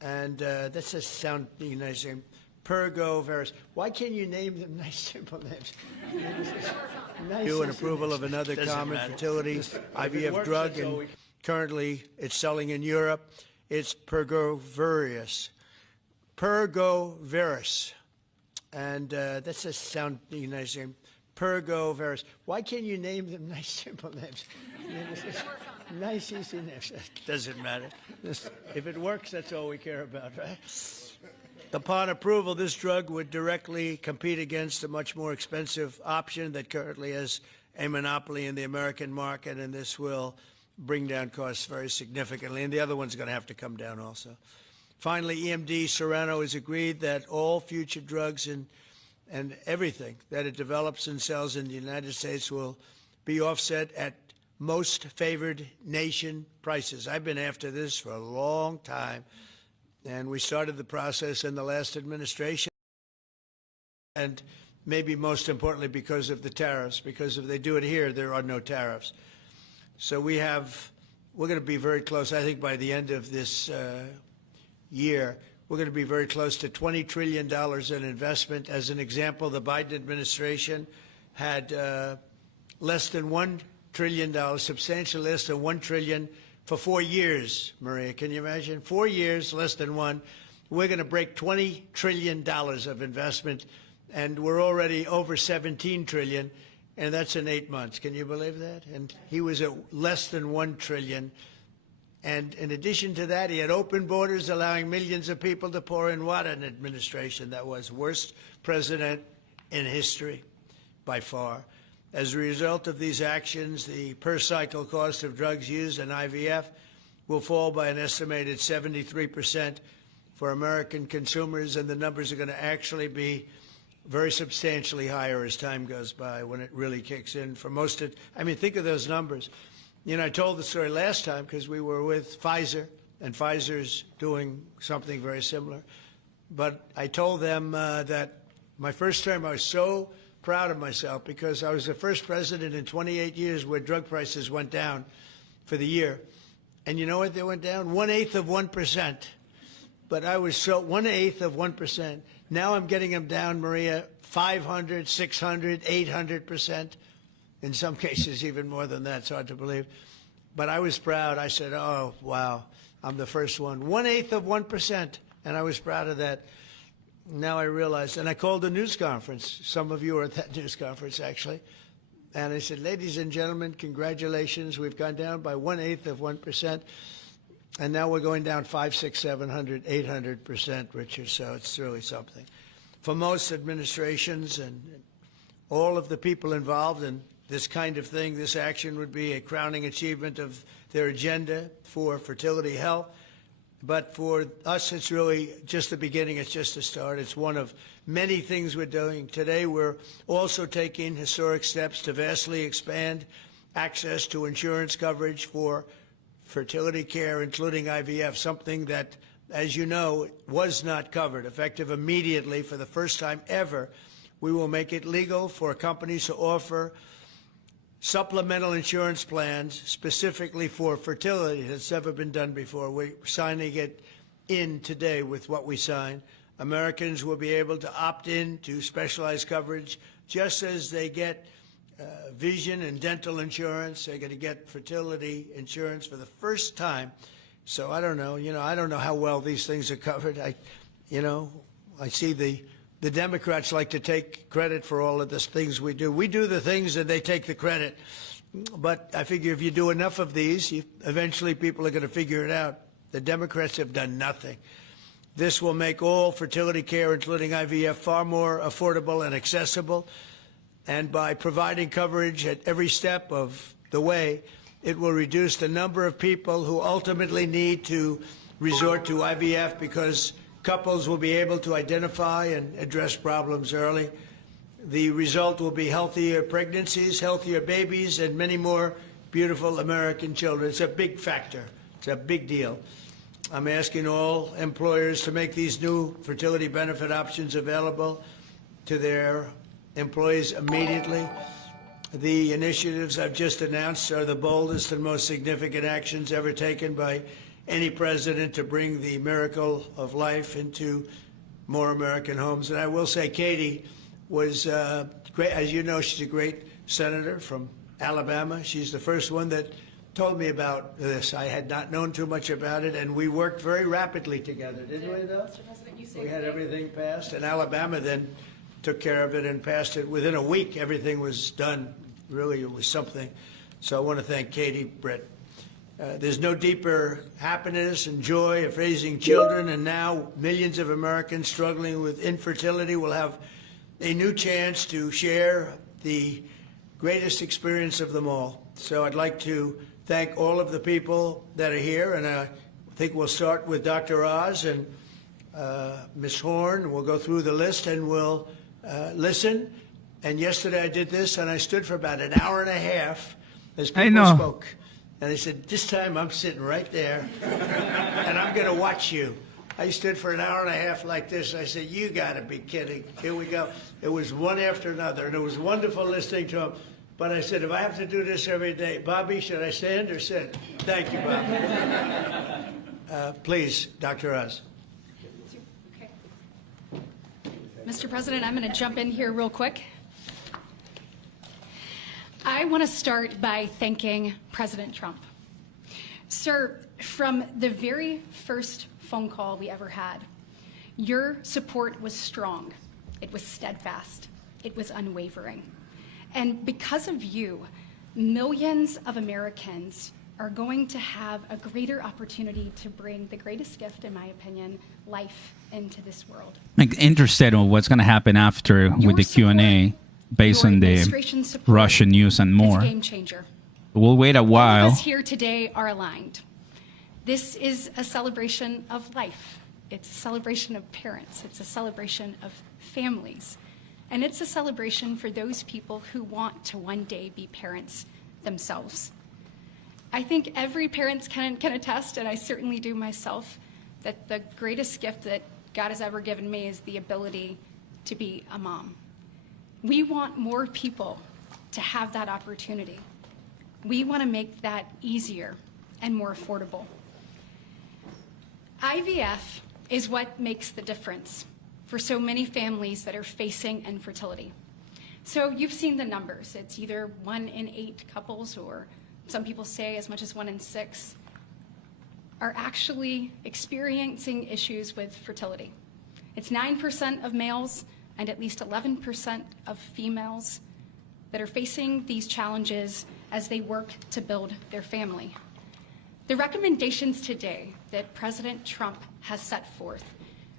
And that's a sound nice name. Pergoveris. Why can't you name them nice, simple names? Nice. Do an approval of another common fertility IVF drug, and currently it's selling in Europe. It's Pergoveris. Pergoveris. And that's a sound nice name. Pergoveris. Why can't you name them nice, simple names? Nice, easy names. Doesn't matter. If it works, that's all we care about, right? Upon approval, this drug would directly compete against a much more expensive option that currently has a monopoly in the American market, and this will bring down costs very significantly. And the other one's going to have to come down also. Finally, EMD Serrano has agreed that all future drugs and everything that it develops and sells in the United States will be offset at most favored nation prices. I've been after this for a long time, and we started the process in the last administration. And maybe most importantly, because of the tariffs, because if they do it here, there are no tariffs. So we're going to be very close. I think by the end of this year, we're going to be very close to $20 trillion in investment. As an example, the Biden administration had less than $1 trillion, substantially less than $1 trillion for 4 years, Maria. Can you imagine? 4 years, less than one. We're going to break $20 trillion of investment, and we're already over 17 trillion, and that's in 8 months. Can you believe that? And he was at less than 1 trillion. And in addition to that, he had open borders, allowing millions of people to pour in. What an administration that was. Worst president in history, by far. As a result of these actions, the per-cycle cost of drugs used in IVF will fall by an estimated 73% for American consumers, and the numbers are going to actually be very substantially higher as time goes by when it really kicks in. For most of, I mean, think of those numbers. You know, I told the story last time because we were with Pfizer, and Pfizer's doing something very similar. But I told them that my first term, I was so proud of myself because I was the first president in 28 years where drug prices went down for the year. And you know what they went down? 1/8 of 1%. But I was so 1/8 of 1%. Now I'm getting them down, Maria, 500, 600, 800%. In some cases, even more than that. It's hard to believe. But I was proud. I said, oh, wow, I'm the first one. 1/8 of 1%. And I was proud of that. Now I realize, and I called a news conference. Some of you were at that news conference, actually. And I said, ladies and gentlemen, congratulations. We've gone down by 1/8 of 1%. And now we're going down 500, 600, 700, 800%, Richard. So it's really something. For most administrations and all of the people involved in this kind of thing, this action would be a crowning achievement of their agenda for fertility health. But for us, it's really just the beginning. It's just the start. It's one of many things we're doing. Today, we're also taking historic steps to vastly expand access to insurance coverage for fertility care, including IVF, something that, as you know, was not covered. Effective immediately, for the first time ever, we will make it legal for companies to offer supplemental insurance plans specifically for fertility. That's never been done before. We're signing it in today with what we sign. Americans will be able to opt in to specialized coverage just as they get vision and dental insurance. They're going to get fertility insurance for the first time. So I don't know. I don't know how well these things are covered. I see the Democrats like to take credit for all of the things we do. We do the things and they take the credit. But I figure if you do enough of these, eventually people are going to figure it out. The Democrats have done nothing. This will make all fertility care, including IVF, far more affordable and accessible. And by providing coverage at every step of the way, it will reduce the number of people who ultimately need to resort to IVF because couples will be able to identify and address problems early. The result will be healthier pregnancies, healthier babies, and many more beautiful American children. It's a big factor. It's a big deal. I'm asking all employers to make these new fertility benefit options available to their employees immediately. The initiatives I've just announced are the boldest and most significant actions ever taken by any president to bring the miracle of life into more American homes. And I will say Katie was great. As you know, she's a great senator from Alabama. She's the first one that told me about this. I had not known too much about it, and we worked very rapidly together, didn't we, though? Mr. President, you say we had everything passed, and Alabama then took care of it and passed it. Within a week, everything was done. Really, it was something. So I want to thank Katie, Brett. There's no deeper happiness and joy of raising children, and now millions of Americans struggling with infertility will have a new chance to share the greatest experience of them all. So I'd like to thank all of the people that are here, and I think we'll start with Dr. Oz and Ms. Horn. We'll go through the list and we'll listen And yesterday I did this, and I stood for about an hour and a half as I people know. spoke. And I said, this time I'm sitting right there, and I'm going to watch you. I stood for an hour and a half like this. I said, you got to be kidding. Here we go. It was one after another, and it was wonderful listening to him. But I said, if I have to do this every day, Bobby, should I stand or sit? Thank you, Bob. Please, Dr. Oz. Okay. Mr. President, I'm going to jump in here real quick. I want to start by thanking President Trump. Sir, from the very first phone call we ever had, your support was strong. It was steadfast. It was unwavering. And because of you, millions of Americans are going to have a greater opportunity to bring the greatest gift, in my opinion, life into this world. I'm interested in what's going to happen after with the Q&A based on the Russian news and more. It's a game changer. We'll wait a All of while. us here today are aligned. This is a celebration of life. It's a celebration of parents. It's a celebration of families. And it's a celebration for those people who want to one day be parents themselves. I think every parent can attest, and I certainly do myself, that the greatest gift that God has ever given me is the ability to be a mom. We want more people to have that opportunity. We want to make that easier and more affordable. IVF is what makes the difference for so many families that are facing infertility. So you've seen the numbers. It's either 1 in 8 couples, or some people say as much as 1 in 6, are actually experiencing issues with fertility. It's 9% of males and at least 11% of females that are facing these challenges as they work to build their family. The recommendations today that President Trump has set forth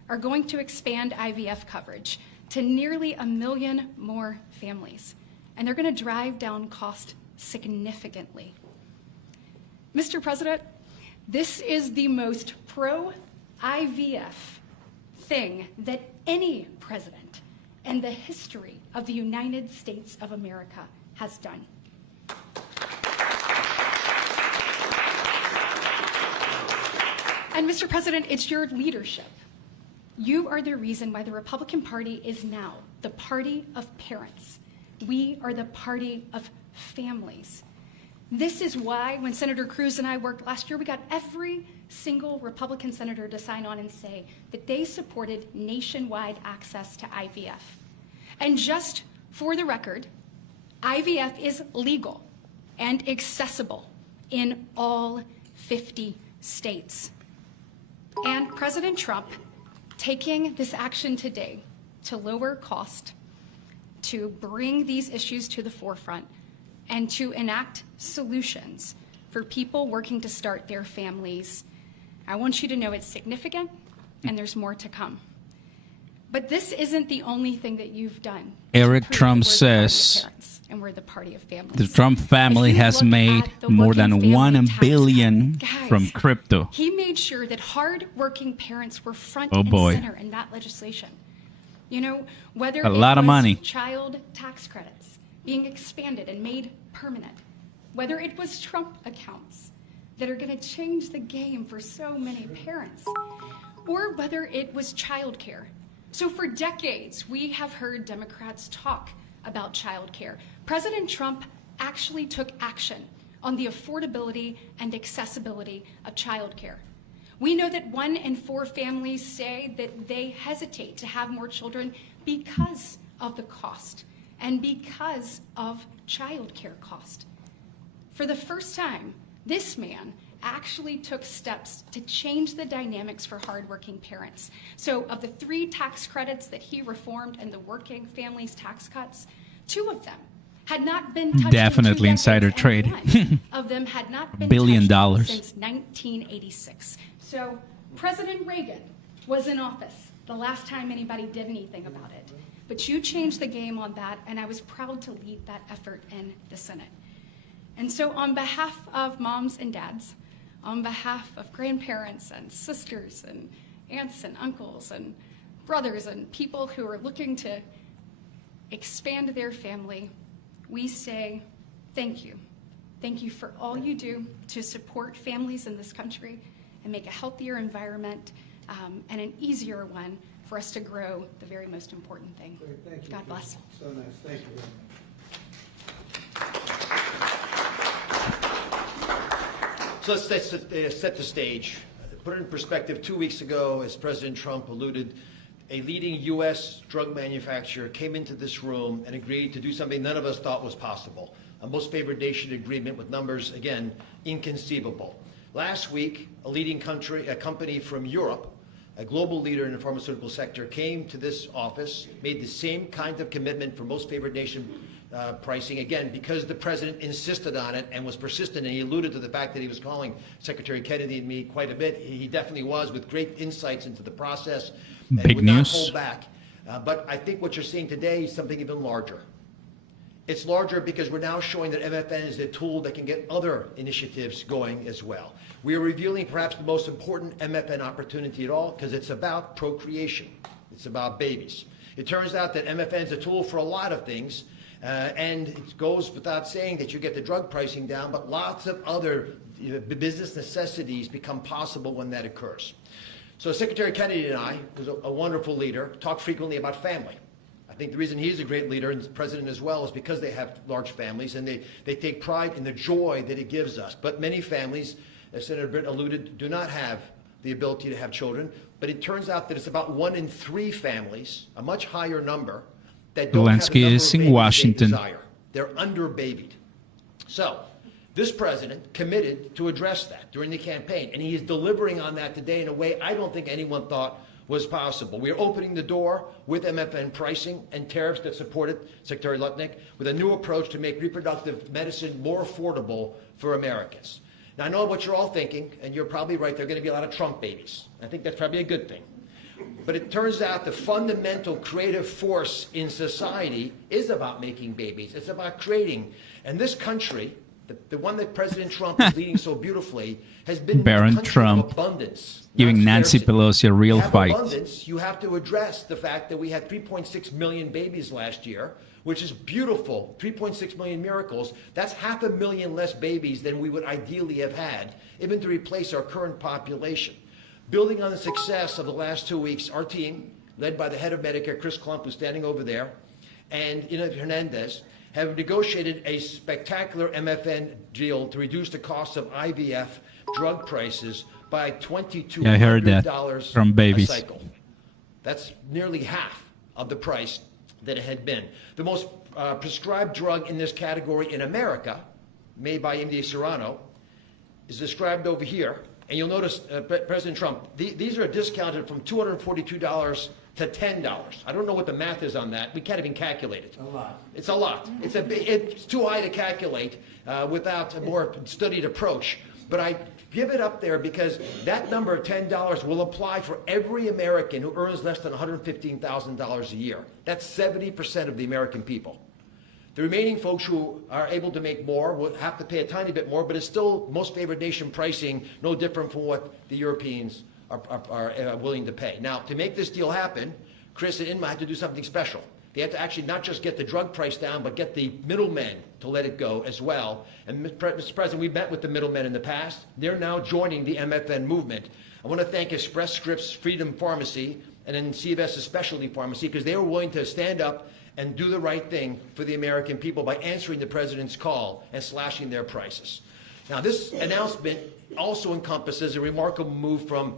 are going to expand IVF coverage to nearly 1 million more families, and they're going to drive down cost significantly. Mr. President, this is the most pro-IVF thing that any president in the history of the United States of America has done. And Mr. President, it's your leadership. You are the reason why the Republican Party is now the party of parents. We are the party of families. This is why when Senator Cruz and I worked last year, we got every single Republican senator to sign on and say that they supported nationwide access to IVF. And just for the record, IVF is legal and accessible in all 50 states. And President Trump taking this action today to lower cost, to bring these issues to the forefront, and to enact solutions for people working to start their families, I want you to know it's significant and there's more to come. But this isn't the only thing that you've done. Eric Trump We're the party of says parents, and we're the party of families. the Trump family If you has look made at the more working than family 1 tax billion cut, guys, from crypto. He made sure that hard-working parents were front Oh, and boy. center in that legislation. You know, whether A lot of was money. child tax credits being expanded and made permanent, whether it was Trump accounts that are going to change the game for so many parents, or whether it was childcare. So for decades, we have heard Democrats talk about childcare. President Trump actually took action on the affordability and accessibility of childcare. We know that 1 in 4 families say that they hesitate to have more children because of the cost and because of childcare cost. For the first time, this man actually took steps to change the dynamics for hardworking parents. So of the 3 tax credits that he reformed and the working families tax cuts, 2 of them had not been touched Definitely in 2 insider decades, trade. and 1 of them had not been $1 billion. touched since 1986. So President Reagan was in office the last time anybody did anything about it. But you changed the game on that, and I was proud to lead that effort in the Senate. And so on behalf of moms and dads, on behalf of grandparents and sisters and aunts and uncles and brothers and people who are looking to expand their family, we say thank you. Thank you for all you do to support families in this country and make a healthier environment and an easier one for us to grow the very most important thing. Great, thank you. God bless. So nice. Thank you very much. So let's set the stage. Put it in perspective, 2 weeks ago, as President Trump alluded, a leading U.S. drug manufacturer came into this room and agreed to do something none of us thought was possible. A most favored nation agreement with numbers, again, inconceivable. Last week, a company from Europe, a global leader in the pharmaceutical sector, came to this office, made the same kind of commitment for most favored nation pricing, again, because the president insisted on it and was persistent, and he alluded to the fact that he was calling Secretary Kennedy and me quite a bit. He definitely was, with great insights into the process. Big and would not news. hold back. But I think what you're seeing today is something even larger. It's larger because we're now showing that MFN is a tool that can get other initiatives going as well. We are revealing perhaps the most important MFN opportunity at all because it's about procreation. It's about babies. It turns out that MFN is a tool for a lot of things, and it goes without saying that you get the drug pricing down, but lots of other business necessities become possible when that occurs. So Secretary Kennedy and I, who's a wonderful leader, talk frequently about family. I think the reason he's a great leader and president as well is because they have large families and they take pride in the joy that it gives us. But many families, as Senator Britt alluded, do not have the ability to have children. But it turns out that it's about 1 in 3 families, a much higher number, that don't have the Zelensky number is of in babies Washington. they desire. They're under-babied. So this president committed to address that during the campaign, and he is delivering on that today in a way I don't think anyone thought was possible. We are opening the door with MFN pricing and tariffs that support it, Secretary Lutnick, with a new approach to make reproductive medicine more affordable for Americans. Now, I know what you're all thinking, and you're probably right, there are going to be a lot of Trump babies. I think that's probably a good thing. But it turns out the fundamental creative force in society is about making babies. It's about creating. And this country, the one that President Trump is leading so beautifully, has been Baron a country Trump of abundance. giving not Nancy scarcity. Pelosi a real To have fight. abundance, you have to address the fact that we had 3.6 million babies last year, which is beautiful. 3.6 million miracles. That's 500,000 less babies than we would ideally have had, even to replace our current population. Building on the success of the last 2 weeks, our team, led by the head of Medicare, Chris Klump, who's standing over there, and Ina Hernandez, have negotiated a spectacular MFN deal to reduce the cost of IVF drug prices by $2,200 Yeah, I heard that from babies. a cycle. That's nearly half of the price that it had been. The most prescribed drug in this category in America, made by MD Serrano, is described over here. And you'll notice, President Trump, these are discounted from $242 to $10. I don't know what the math is on that. We can't even calculate it. A lot. It's a lot. It's too high to calculate without a more studied approach. But I give it up there because that number of $10 will apply for every American who earns less than $115,000 a year. That's 70% of the American people. The remaining folks who are able to make more will have to pay a tiny bit more, but it's still most favored nation pricing, no different from what the Europeans are willing to pay. Now, to make this deal happen, Chris and Inma had to do something special. They had to actually not just get the drug price down, but get the middlemen to let it go as well. And Mr. President, we've met with the middlemen in the past. They're now joining the MFN movement. I want to thank Express Scripts Freedom Pharmacy and then CVS's Specialty Pharmacy because they were willing to stand up and do the right thing for the American people by answering the president's call and slashing their prices. Now, this announcement also encompasses a remarkable move from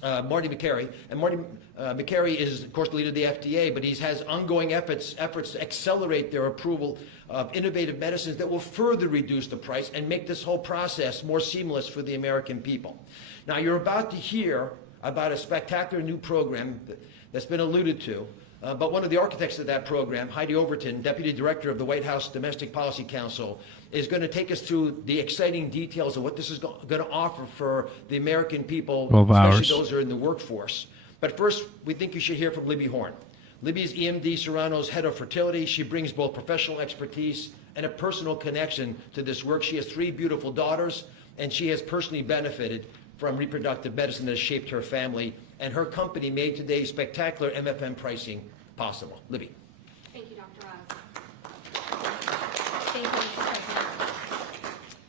Marty Makary. And Marty Makary is, of course, the leader of the FDA, but he has ongoing efforts to accelerate their approval of innovative medicines that will further reduce the price and make this whole process more seamless for the American people. Now, you're about to hear about a spectacular new program that's been alluded to. But one of the architects of that program, Heidi Overton, Deputy Director of the White House Domestic Policy Council, is going to take us through the exciting details of what this is going to offer for the American people, 12 especially hours. those who are in the workforce. But first, we think you should hear from Libby Horn. Libby is EMD Serrano's head of fertility. She brings both professional expertise and a personal connection to this work. She has 3 beautiful daughters, and she has personally benefited from reproductive medicine that has shaped her family. And her company made today's spectacular MFN pricing possible. Libby. Thank you, Dr. Oz.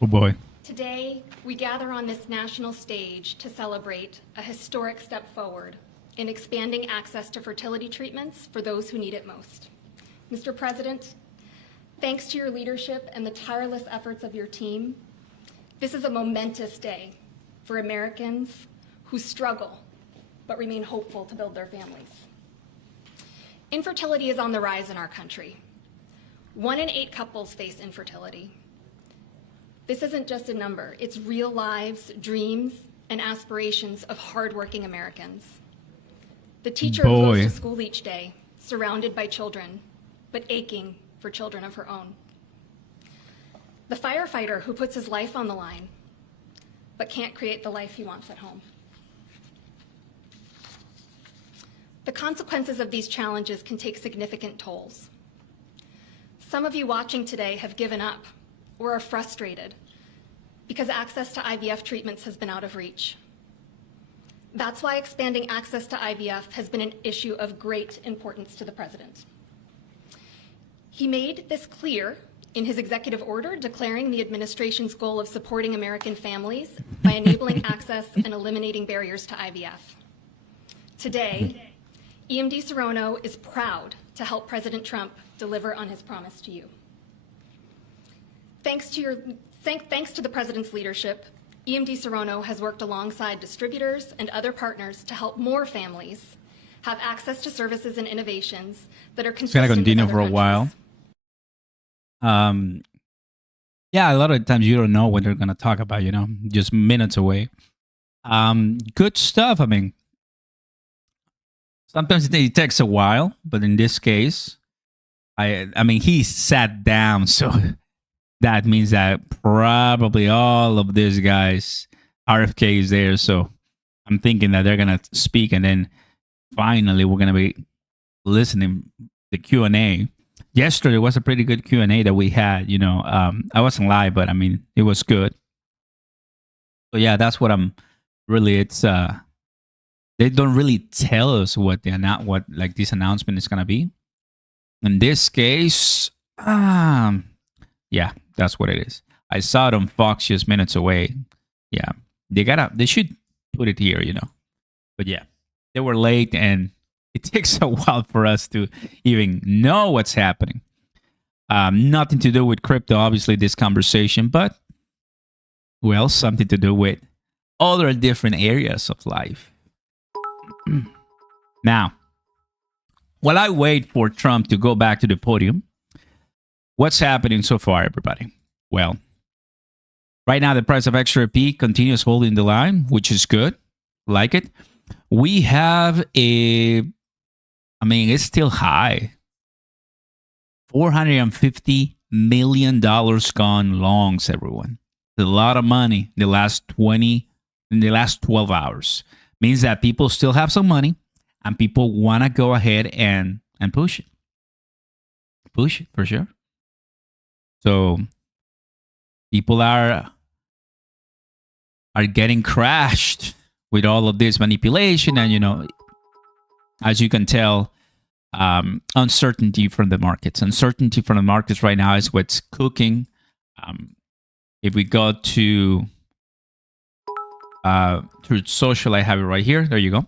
Oh boy. Today, we gather on this national stage to celebrate a historic step forward in expanding access to fertility treatments for those who need it most. Mr. President, thanks to your leadership and the tireless efforts of your team, this is a momentous day for Americans who struggle but remain hopeful to build their families. Infertility is on the rise in our country. 1 in 8 couples face infertility. This isn't just a number, it's real lives, dreams, and aspirations of hardworking Americans. The teacher who goes to school each day, surrounded by children, but aching for children of her own. The firefighter who puts his life on the line, but can't create the life he wants at home. The consequences of these challenges can take significant tolls. Some of you watching today have given up or are frustrated because access to IVF treatments has been out of reach. That's why expanding access to IVF has been an issue of great importance to the President. He made this clear in his executive order declaring the administration's goal of supporting American families by enabling access and eliminating barriers to IVF. Today, EMD Serrano is proud to help President Trump deliver on his promise to you. Thanks to the President's leadership, EMD Serrano has worked alongside distributors and other partners to help more families have access to services and innovations that are consistent It's gonna continue with for other a while. countries. Yeah, a lot of times you don't know what they're gonna talk about, just minutes away. Good stuff. I mean, sometimes it takes a while, but in this case, I mean, he sat down, so that means that probably all of these guys, RFK is there, so I'm thinking that they're gonna speak, and then finally we're gonna be listening the Q&A. Yesterday was a pretty good Q&A that we had. I wasn't live, but I mean, it was good. So yeah, that's what I'm really. It's they don't really tell us what this announcement is gonna be. In this case, yeah, that's what it is. I saw it on Fox just minutes away. Yeah, they should put it here, But yeah, they were late, and it takes a while for us to even know what's happening. Nothing to do with crypto, obviously, this conversation, but, well, something to do with other different areas of life. Now, while I wait for Trump to go back to the podium, what's happening so far, everybody? Well, right now, the price of Xrp continues holding the line, which is good. Like it. We have it's still high. $450 million gone longs, everyone. It's a lot of money in the last 12 hours. Means that people still have some money and people want to go ahead and push it. Push it for sure. So people are getting crashed with all of this manipulation, and as you can tell, uncertainty from the markets. Uncertainty from the markets right now is what's cooking. If we go to Truth Social, I have it right here. There you go.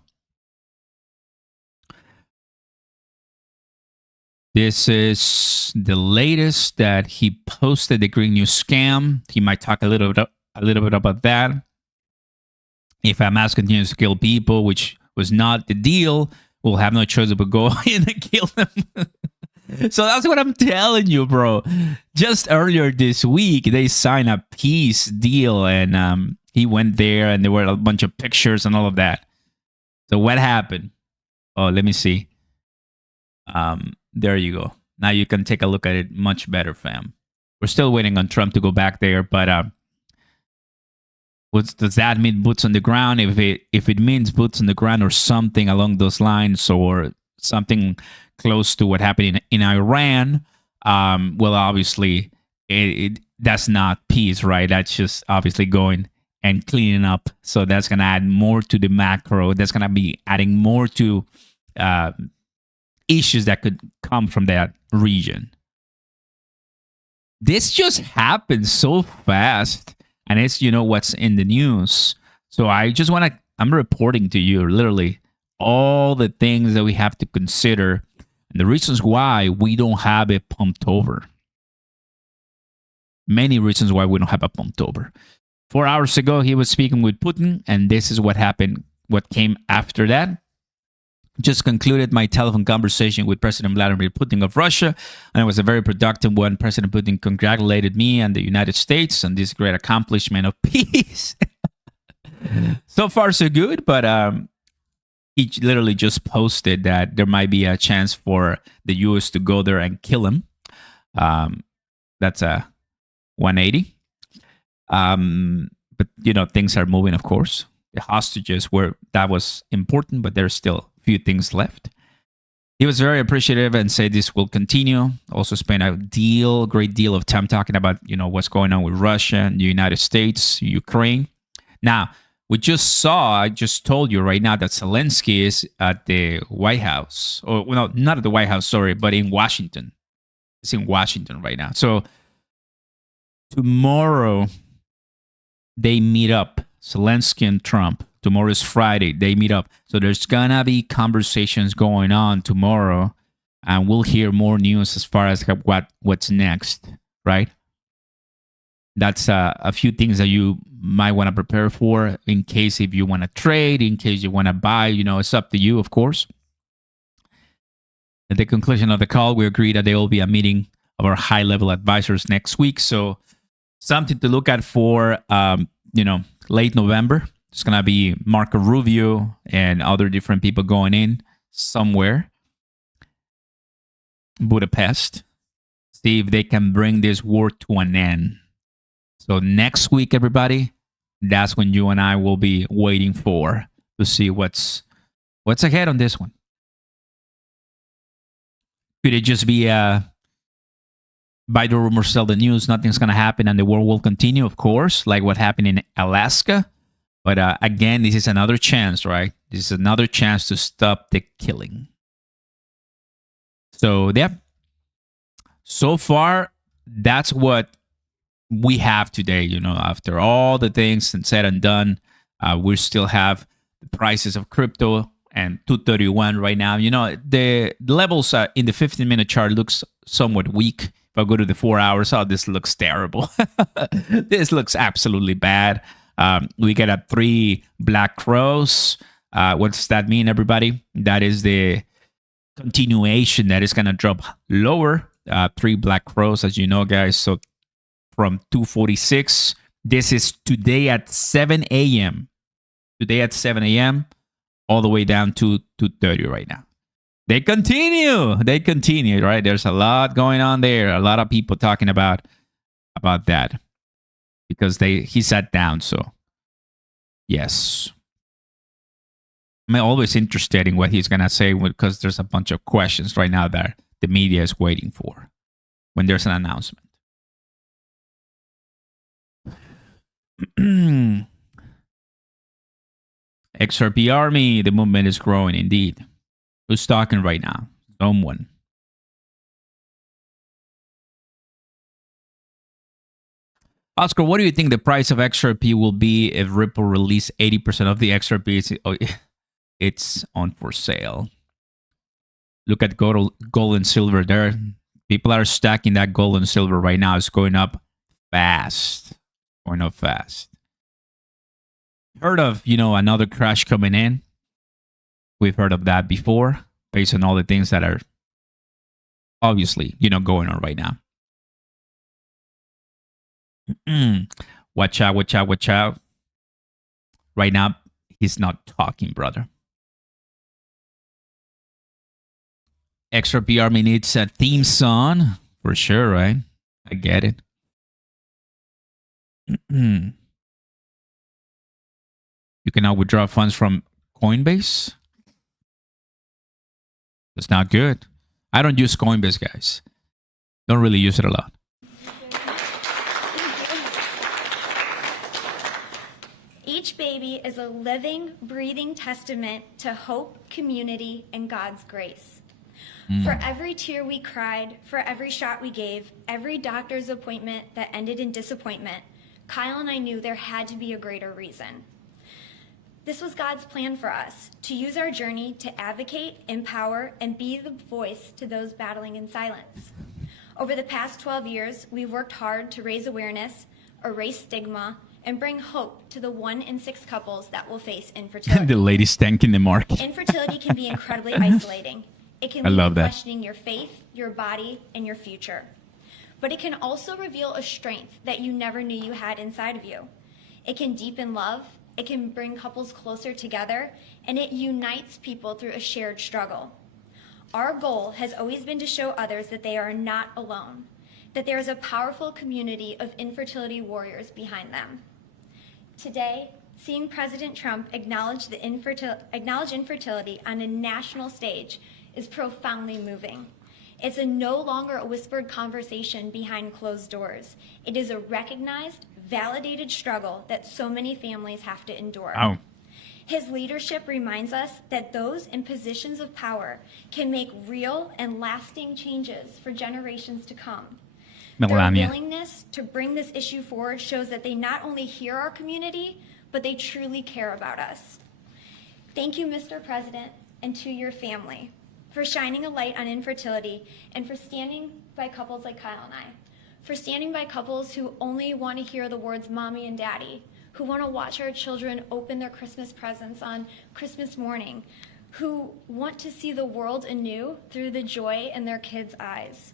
This is the latest that he posted, the Green News scam. He might talk a little bit about that. If Hamas continues to kill people, which was not the deal, we'll have no choice but go in and kill them. So that's what I'm telling you, bro. Just earlier this week, they signed a peace deal, and he went there, and there were a bunch of pictures and all of that. So what happened? Oh, let me see. There you go. Now you can take a look at it much better, fam. We're still waiting on Trump to go back there, but does that mean boots on the ground? If it means boots on the ground or something along those lines, or something close to what happened in Iran, well, obviously that's not peace, right? That's just obviously going and cleaning up. So that's going to add more to the macro. That's going to be adding more to issues that could come from that region. this just happened so fast, and it's what's in the news. So I just want to. I'm reporting to you literally all the things that we have to consider and the reasons why we don't have it pumped over. Many reasons why we don't have it pumped over. 4 hours ago, he was speaking with Putin, and this is what happened. What came after that? Just concluded my telephone conversation with President Vladimir Putin of Russia, and it was a very productive one. President Putin congratulated me and the United States on this great accomplishment of peace. So far, so good, but he literally just posted that there might be a chance for the U.S. to go there and kill him. That's a 180. But things are moving, of course. The hostages that was important, but there's still a few things left. He was very appreciative and said this will continue. Also spent a great deal of time talking about what's going on with Russia and the United States, Ukraine. Now, I just told you right now that Zelensky is at the White House. Not at the White House, sorry, but in Washington. It's in Washington right now. So tomorrow they meet up, Zelensky and Trump. Tomorrow is Friday. They meet up. So there's going to be conversations going on tomorrow, and we'll hear more news as far as what's next, right? That's a few things that you might want to prepare for in case if you want to trade, in case you want to buy, it's up to you, of course. At the conclusion of the call, we agreed that there will be a meeting of our high-level advisors next week. So something to look at for, late November. It's going to be Marco Rubio and other different people going in somewhere. Budapest. See if they can bring this war to an end. So next week, everybody, that's when you and I will be waiting to see what's ahead on this one. Could it just be buy the rumor, sell the news, nothing's going to happen and the war will continue, of course, like what happened in Alaska. But again, this is another chance, right? This is another chance to stop the killing. So, yeah. So far, that's what we have today, after all the things said and done. We still have the prices of crypto and 231 right now. The levels in the 15-minute chart looks somewhat weak. If I go to the 4 hours, this looks terrible. This looks absolutely bad. We get a 3 black crows. What does that mean, everybody? That is the continuation that is going to drop lower. 3 black crows, as you know, guys. So from 246, this is today at 7 a.m. Today at 7 a.m. all the way down to 2:30 right now. They continue, right? There's a lot going on there. A lot of people talking about that because he sat down. So yes, I'm always interested in what he's gonna say because there's a bunch of questions right now that the media is waiting for when there's an announcement. XRP Army, the movement is growing indeed. Who's talking right now? Someone. Oscar, what do you think the price of XRP will be if Ripple release 80% of the XRP? It's on for sale. Look at gold and silver there. People are stacking that gold and silver right now. It's going up fast. Going up fast. Heard of, another crash coming in. We've heard of that before, based on all the things that are obviously, going on right now. Watch out. Right now, he's not talking, brother. XRP Army needs a theme song, for sure, right? I get it. You can now withdraw funds from Coinbase. It's not good. I don't use Coinbase, guys. Don't really use it a lot. Each baby is a living, breathing testament to hope, community, and God's grace. For every tear we cried, for every shot we gave, every doctor's appointment that ended in disappointment, Kyle and I knew there had to be a greater reason. This was God's plan for us, to use our journey to advocate, empower, and be the voice to those battling in silence. Over the past 12 years, we've worked hard to raise awareness, erase stigma, and bring hope to the 1 in 6 couples that will face infertility. The lady stanking the market. Infertility can be incredibly isolating. It can I leave love you that. questioning your faith, your body, and your future. But it can also reveal a strength that you never knew you had inside of you. It can deepen love, it can bring couples closer together, and it unites people through a shared struggle. Our goal has always been to show others that they are not alone, that there is a powerful community of infertility warriors behind them. Today, seeing President Trump acknowledge infertility on a national stage is profoundly moving. It's no longer a whispered conversation behind closed doors. It is a recognized, validated struggle that so many families have to endure. Oh. His leadership reminds us that those in positions of power can make real and lasting changes for generations to come. Their Melania. willingness to bring this issue forward shows that they not only hear our community, but they truly care about us. Thank you, Mr. President, and to your family for shining a light on infertility and for standing by couples like Kyle and I, for standing by couples who only want to hear the words mommy and daddy, who want to watch our children open their Christmas presents on Christmas morning, who want to see the world anew through the joy in their kids' eyes.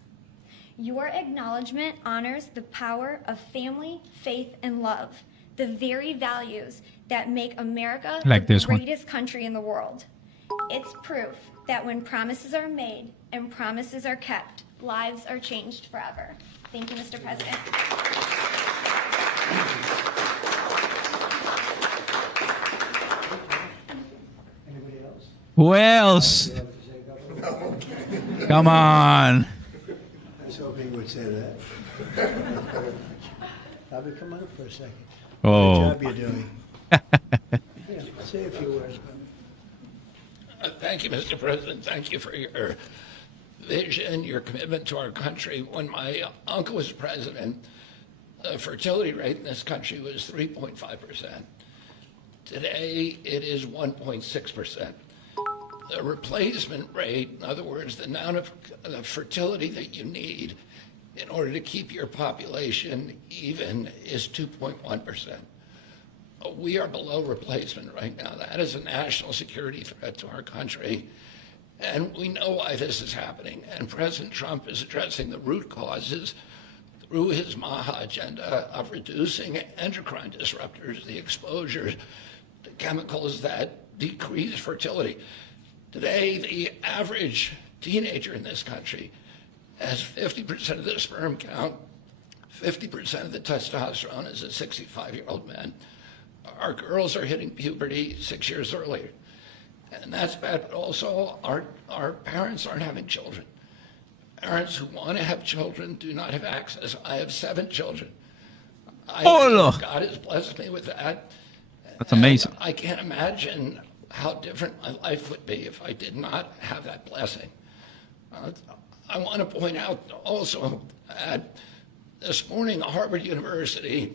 Your acknowledgement honors the power of family, faith, and love, the very values that make America Like the this one. greatest country in the world. It's proof that when promises are made and promises are kept, lives are changed forever. Thank you, Mr. President. Anybody else? Who else? You have to say a couple? Come on. I was hoping you would say that. Bobby, come on up for a second. Oh. Good job you're doing. Yeah, say a few words, Bobby. Thank you, Mr. President. Thank you for your vision, your commitment to our country. When my uncle was president, the fertility rate in this country was 3.5%. Today, it is 1.6%. The replacement rate, in other words, the amount of fertility that you need in order to keep your population even, is 2.1%. We are below replacement right now. That is a national security threat to our country. And we know why this is happening. And President Trump is addressing the root causes through his MAHA agenda of reducing endocrine disruptors, the exposure to chemicals that decrease fertility. Today, the average teenager in this country has 50% of the sperm count, 50% of the testosterone as a 65-year-old man. Our girls are hitting puberty 6 years earlier. And that's bad, but also our parents aren't having children. Parents who want to have children do not have access. I have 7 children. Oh, God has blessed me with that. That's amazing. And I can't imagine how different my life would be if I did not have that blessing. I want to point out also that this morning Harvard University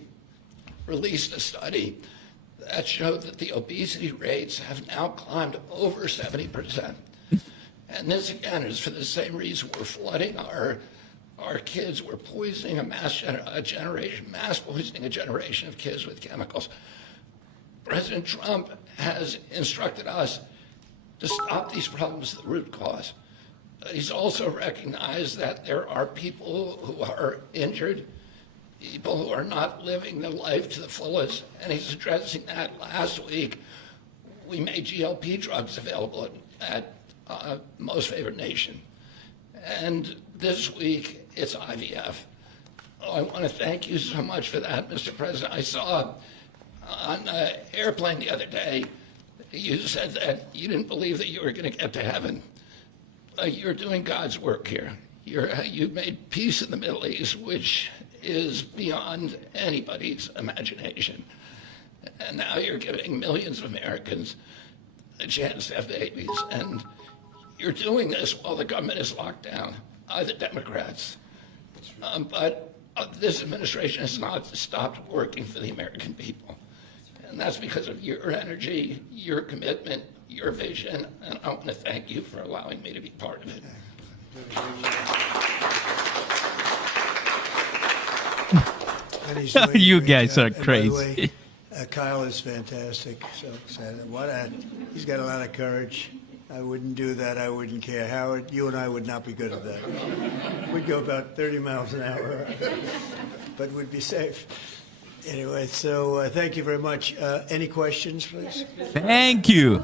released a study that showed that the obesity rates have now climbed over 70%. And this, again, is for the same reason we're flooding our kids. We're poisoning mass poisoning a generation of kids with chemicals. President Trump has instructed us to stop these problems at the root cause. He's also recognized that there are people who are injured, people who are not living their life to the fullest, and he's addressing that. Last week, we made GLP drugs available at Most Favored Nation. And this week, it's IVF. I want to thank you so much for that, Mr. President. I saw on an airplane the other day, you said that you didn't believe that you were going to get to heaven. You're doing God's work here. You've made peace in the Middle East, which is beyond anybody's imagination. And now you're giving millions of Americans a chance to have babies. And you're doing this while the government is locked down by the Democrats. But this administration has not stopped working for the American people. And that's because of your energy, your commitment, your vision, and I want to thank you for allowing me to be part of it. And he's doing a You great guys job. are And by the crazy. way, Kyle is fantastic. So excited. He's got a lot of courage. I wouldn't do that. I wouldn't care. Howard, you and I would not be good at that. We'd go about 30 miles an hour, but we'd be safe. Anyway, so thank you very much. Any questions, please? Thank you.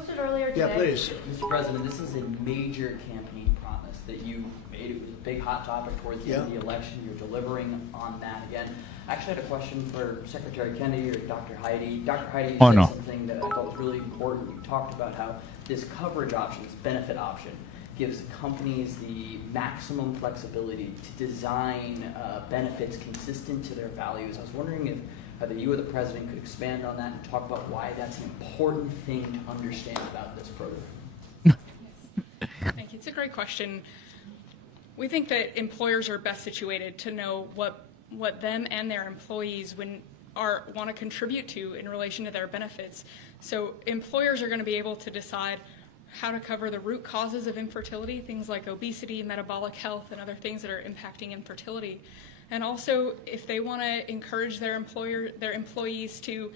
Yeah, please. Mr. President, this is a major campaign promise that you made. It was a big hot topic towards the end of the election. You're delivering on that again. I actually had a question for Secretary Kennedy or Dr. Heidi. Dr. Heidi, you said something that I thought was really important. You talked about how this coverage option, this benefit option, gives companies the maximum flexibility to design benefits consistent to their values. I was wondering if either you or the President could expand on that and talk about why that's an important thing to understand about this program. Thank you. It's a great question. We think that employers are best situated to know what them and their employees want to contribute to in relation to their benefits. So employers are going to be able to decide how to cover the root causes of infertility, things like obesity, metabolic health, and other things that are impacting infertility. And also, if they want to encourage their employees to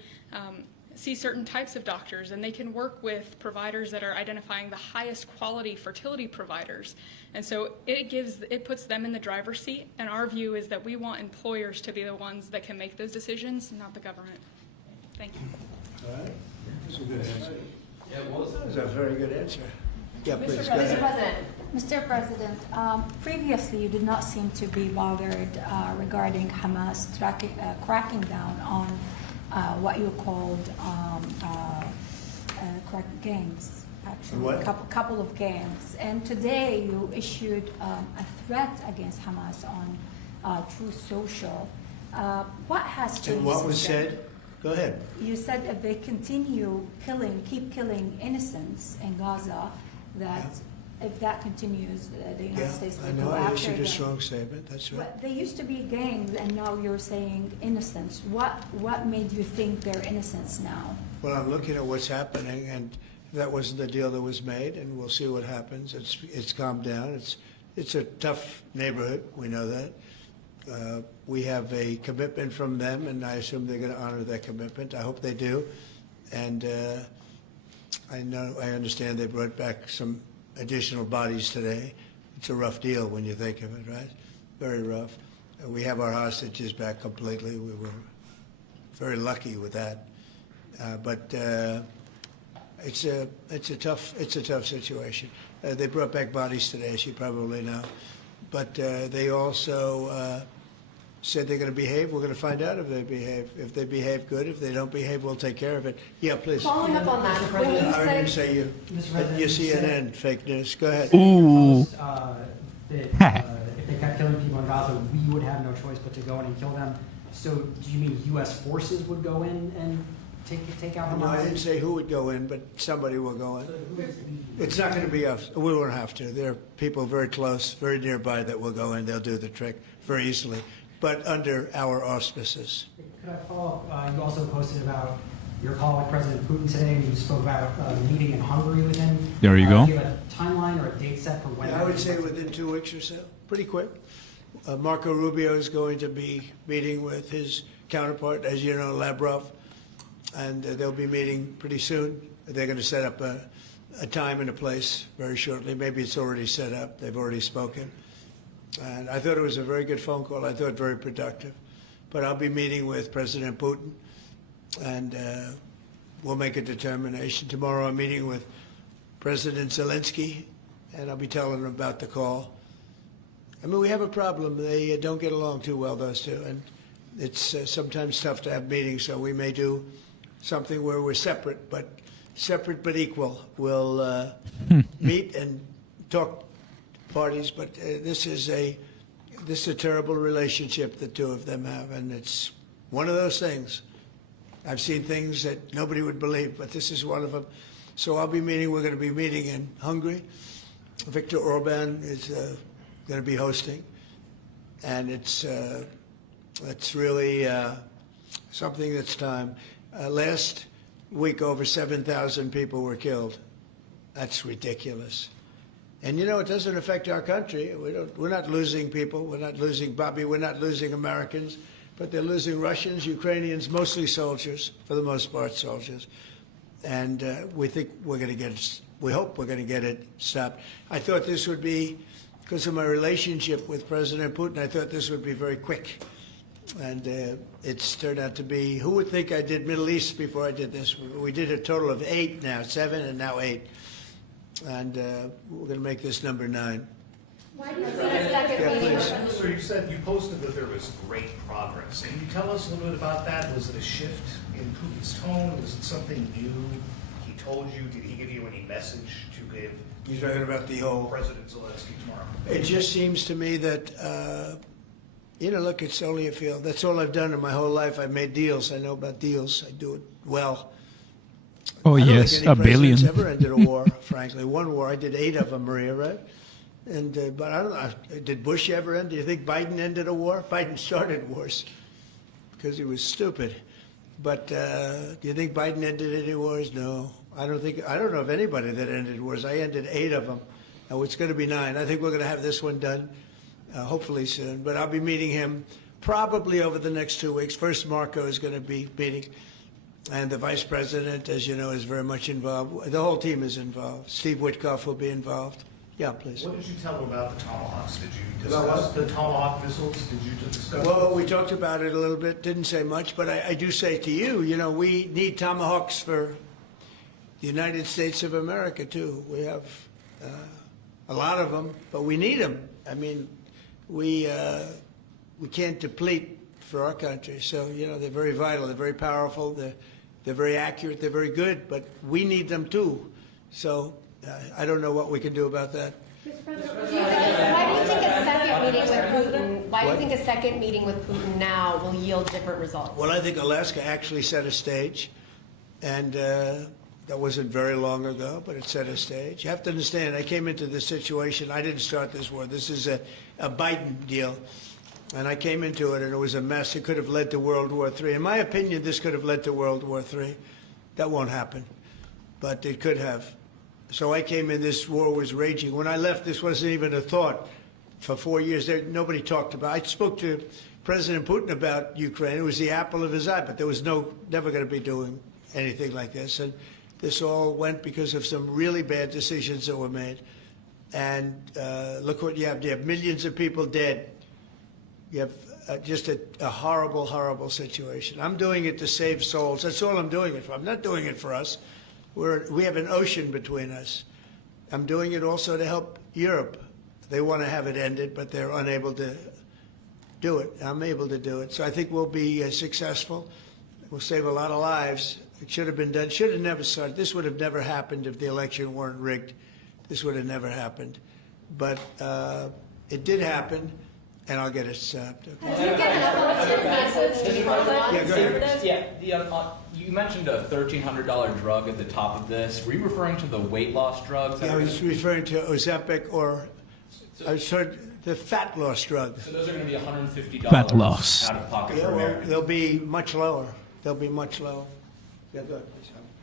see certain types of doctors, and they can work with providers that are identifying the highest quality fertility providers. And so it puts them in the driver's seat, and our view is that we want employers to be the ones that can make those decisions, not the government. Thank you. All right. That's a good answer. That's a very good answer. Yeah, please, go Mr. ahead. President. Mr. President, previously you did not seem to be bothered regarding Hamas cracking down on what you called gangs, actually, What? couple of gangs. And today you issued a threat against Hamas on Truth Social. What has changed? And what was since then? said? Go ahead. You said if they continue keep killing innocents in Gaza, that if that continues, the United Yeah, States I will know. go I after issued a them. strong statement. That's right. But they used to be gangs, and now you're saying innocents. What made you think they're innocents now? Well, I'm looking at what's happening, and that wasn't the deal that was made, and we'll see what happens. It's calmed down. It's a tough neighborhood. We know that. We have a commitment from them, and I assume they're going to honor that commitment. I hope they do. And I understand they brought back some additional bodies today. It's a rough deal when you think of it, right? Very rough. We have our hostages back completely. We were very lucky with that. But it's a tough situation. They brought back bodies today, as you probably know. But they also said they're going to behave. We're going to find out if they behave. If they behave good, if they don't behave, we'll take care of it. Yeah, please. Following up on that, when you I didn't say say you. You CNN, fake news. Go ahead. Ooh. That if they kept killing people in Gaza, we would have no choice but to go in and kill them. So do you mean U.S. forces would go in and take out Hamas? No, I didn't say who would go in, but somebody will go in. It's not going to be us. We won't have to. There are people very close, very nearby that will go in. They'll do the trick very easily, but under our auspices. Could I follow up? You also posted about your call with President Putin today, and you spoke about the meeting in Hungary with him. There you go. Do you have a timeline or a date set for when? Yeah, I would say within 2 weeks or so, pretty quick. Marco Rubio is going to be meeting with his counterpart, as you know, Lavrov, and they'll be meeting pretty soon. They're going to set up a time and a place very shortly. Maybe it's already set up. They've already spoken. And I thought it was a very good phone call. I thought very productive. But I'll be meeting with President Putin, and we'll make a determination. Tomorrow I'm meeting with President Zelensky, and I'll be telling him about the call. I mean, we have a problem. They don't get along too well, those two, and it's sometimes tough to have meetings, so we may do something where we're separate but equal. We'll meet and talk parties, but this is a terrible relationship the two of them have, and it's one of those things. I've seen things that nobody would believe, but this is one of them. So I'll be meeting. We're going to be meeting in Hungary, Viktor Orban is going to be hosting, and it's really something that's time. Last week, over 7,000 people were killed. That's ridiculous. And you know, it doesn't affect our country. We're not losing people. We're not losing Bobby. We're not losing Americans. But they're losing Russians, Ukrainians, mostly soldiers, for the most part, soldiers. And we think we're going to get it. We hope we're going to get it stopped. I thought this would be, because of my relationship with President Putin, I thought this would be very quick. And it's turned out to be, who would think I did Middle East before I did this? We did a total of 8 now, 7 and now 8. And we're going to make this number 9. Why do you think a second meeting? So you said, you posted that there was great progress. Can you tell us a little bit about that? Was it a shift in Putin's tone? Was it something new he told you? Did he give you any message to give? You're talking about the whole President Zelensky tomorrow. It just seems to me that, you know, look, it's only a field. That's all I've done in my whole life. I've made deals. I know about deals. I do it well. Oh, I don't yes, think any a billion. president's ever ended a war, frankly. One war, I did 8 of them, Maria, right? And but I don't know. Did Bush ever end? Do you think Biden ended a war? Biden started wars because he was stupid. But do you think Biden ended any wars? No, I don't think. I don't know of anybody that ended wars. I ended 8 of them. Now it's going to be 9. I think we're going to have this one done, hopefully soon. But I'll be meeting him probably over the next 2 weeks. First, Marco is going to be meeting. And the vice president, as you know, is very much involved. The whole team is involved. Steve Witkoff will be involved. Yeah, please. What did you tell him about the Tomahawks? Did you About discuss the Tomahawk missiles? Did you discuss? Well, we talked about it a little bit. Didn't say much, but I do say to you, you know, we need Tomahawks for the United States of America, too. We have a lot of them, but we need them. I mean, we can't deplete for our country. So, you know, they're very vital. They're very powerful. They're very accurate. They're very good, but we need them, too. So I don't know what we can do about that. Why do you think a second meeting with Putin? Why do you think a second meeting with Putin now will yield different results? Well, I think Alaska actually set a stage, and that wasn't very long ago, but it set a stage. You have to understand, I came into this situation. I didn't start this war. This is a Biden deal, and I came into it, and it was a mess. It could have led to World War III. In my opinion, this could have led to World War III. That won't happen, but it could have. So I came in, this war was raging. When I left, this wasn't even a thought. For 4 years, nobody talked about it. I spoke to President Putin about Ukraine. It was the apple of his eye, but there was never going to be doing anything like this. And this all went because of some really bad decisions that were made. And look what you have. You have millions of people dead. You have just a horrible, horrible situation. I'm doing it to save souls. That's all I'm doing it for. I'm not doing it for us. We have an ocean between us. I'm doing it also to help Europe. They want to have it ended, but they're unable to do it. I'm able to do it. So I think we'll be successful. We'll save a lot of lives. It should have been done. Should have never started. This would have never happened if the election weren't rigged. This would have never happened. But it did happen, and I'll get it stopped. Okay? Did you get an updated message to pro-life Yeah, go ahead. conservatives? Yeah, you mentioned a $1,300 drug at the top of this. Were you referring to the weight loss drugs? Yeah, I was referring to Ozempic or I heard the fat loss drug. So those are going to be $150 Fat loss. out of pocket Yeah, for well, Americans. they'll be much lower. They'll be much lower. Yeah, go ahead,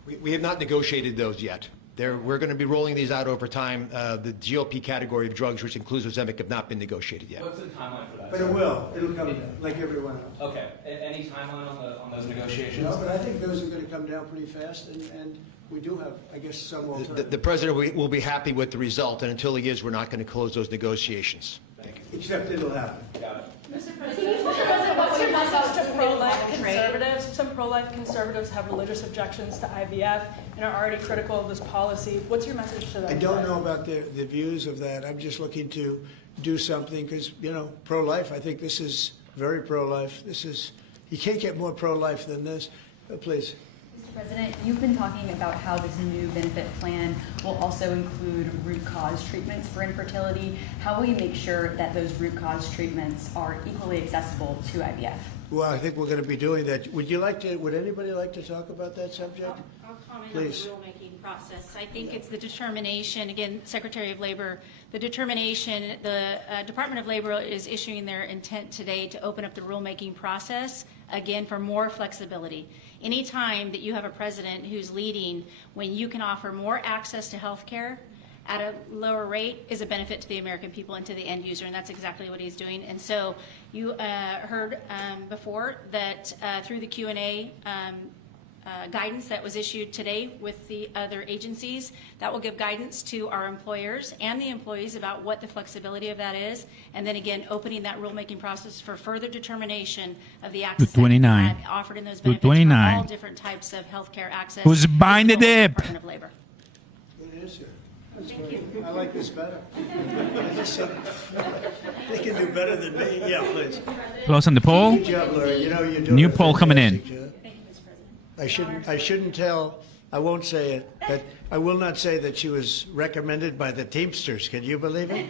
please. We have not negotiated those yet. We're going to be rolling these out over time. The GLP category of drugs, which includes Ozempic, have not been negotiated yet. What's the timeline for that? But it will. It'll come down, like everyone else. Okay. Any timeline on those negotiations? No, but I think those are going to come down pretty fast, and we do have, I guess, some alternatives. The president will be happy with the result, and until he is, we're not going to close those negotiations. Thank you. Except it'll happen. Got it. Mr. President, what's your message to pro-life conservatives? Some pro-life conservatives have religious objections to IVF and are already critical of this policy. What's your message to them? I don't know about the views of that. I'm just looking to do something because, you know, pro-life, I think this is very pro-life. You can't get more pro-life than this. Please. Mr. President, you've been talking about how this new benefit plan will also include root cause treatments for infertility. How will you make sure that those root cause treatments are equally accessible to IVF? Well, I think we're going to be doing that. Would anybody like to talk about that subject? I'll comment Please. on the rulemaking process. I think it's the determination, again, Secretary of Labor, the determination, the Department of Labor is issuing their intent today to open up the rulemaking process, again, for more flexibility. Anytime that you have a president who's leading when you can offer more access to health care at a lower rate is a benefit to the American people and to the end user, and that's exactly what he's doing. And so you heard before that through the Q&A guidance that was issued today with the other agencies, that will give guidance to our employers and the employees about what the flexibility of that is, and then again, opening that rulemaking process for further determination of the access that can be offered in those benefits for all different types of healthcare access. Who's buying the dip? Department of Labor. Good answer. Thank you. I like this better. They can do better than me. Yeah, please. Close on the poll. Good job, Larry. You know, you're doing New a poll coming in. fantastic job. I shouldn't tell. I won't say it. But I will not say that she was recommended by the Teamsters. Can you believe it?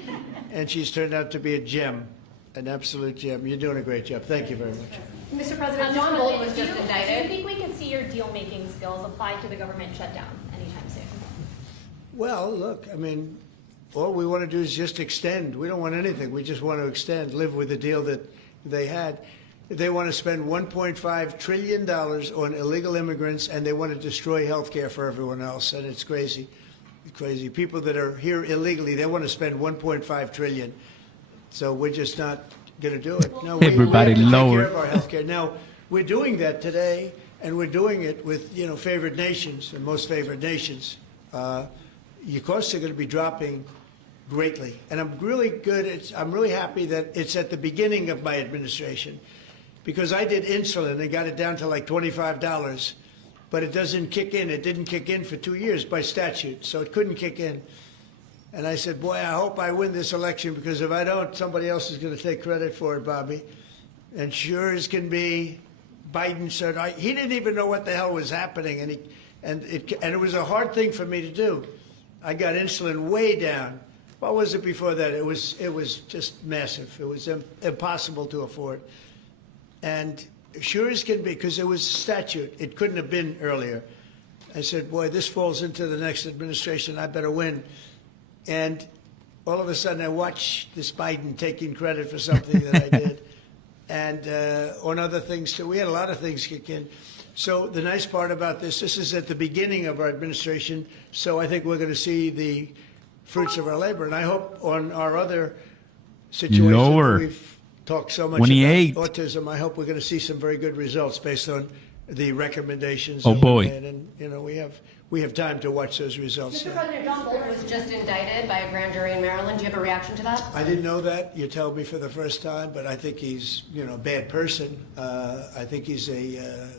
And she's turned out to be a gem, an absolute gem. You're doing a great job. Thank you very much. Mr. President, John Bolton was just indicted. Do you think we could see your deal-making skills applied to the government shutdown anytime soon? Well, look, I mean, all we want to do is just extend. We don't want anything. We just want to extend, live with the deal that they had. They want to spend $1.5 trillion on illegal immigrants, and they want to destroy health care for everyone else. And it's crazy. It's crazy. People that are here illegally, they want to spend $1.5 trillion. So we're just not going to do it. No, everybody we have to lower. take care of our health care. Now, we're doing that today, and we're doing it with, favored nations and most favored nations. Your costs are going to be dropping greatly. And I'm really I'm really happy that it's at the beginning of my administration, because I did insulin and got it down to like $25, but it doesn't kick in. It didn't kick in for 2 years by statute, so it couldn't kick in. And I said, boy, I hope I win this election, because if I don't, somebody else is going to take credit for it, Bobby. And sure as can be, Biden said, he didn't even know what the hell was happening, and it was a hard thing for me to do. I got insulin way down. What was it before that? It was just massive. It was impossible to afford. And sure as can be, because it was statute, it couldn't have been earlier. I said, boy, this falls into the next administration. I better win. And all of a sudden, I watch this Biden taking credit for something that I did, and on other things too. We had a lot of things kick in. So the nice part about this is at the beginning of our administration. So I think we're going to see the fruits of our labor, and I hope on our other situations Lower. we've talked so much 28. about autism. I hope we're going to see some very good results based on the recommendations. Oh, that boy. we made. And we have time to watch those results. Mr. President, John Bolton was just indicted by a grand jury in Maryland. Do you have a reaction to that? I didn't know that. You told me for the first time, but I think he's, a bad person. I think he's a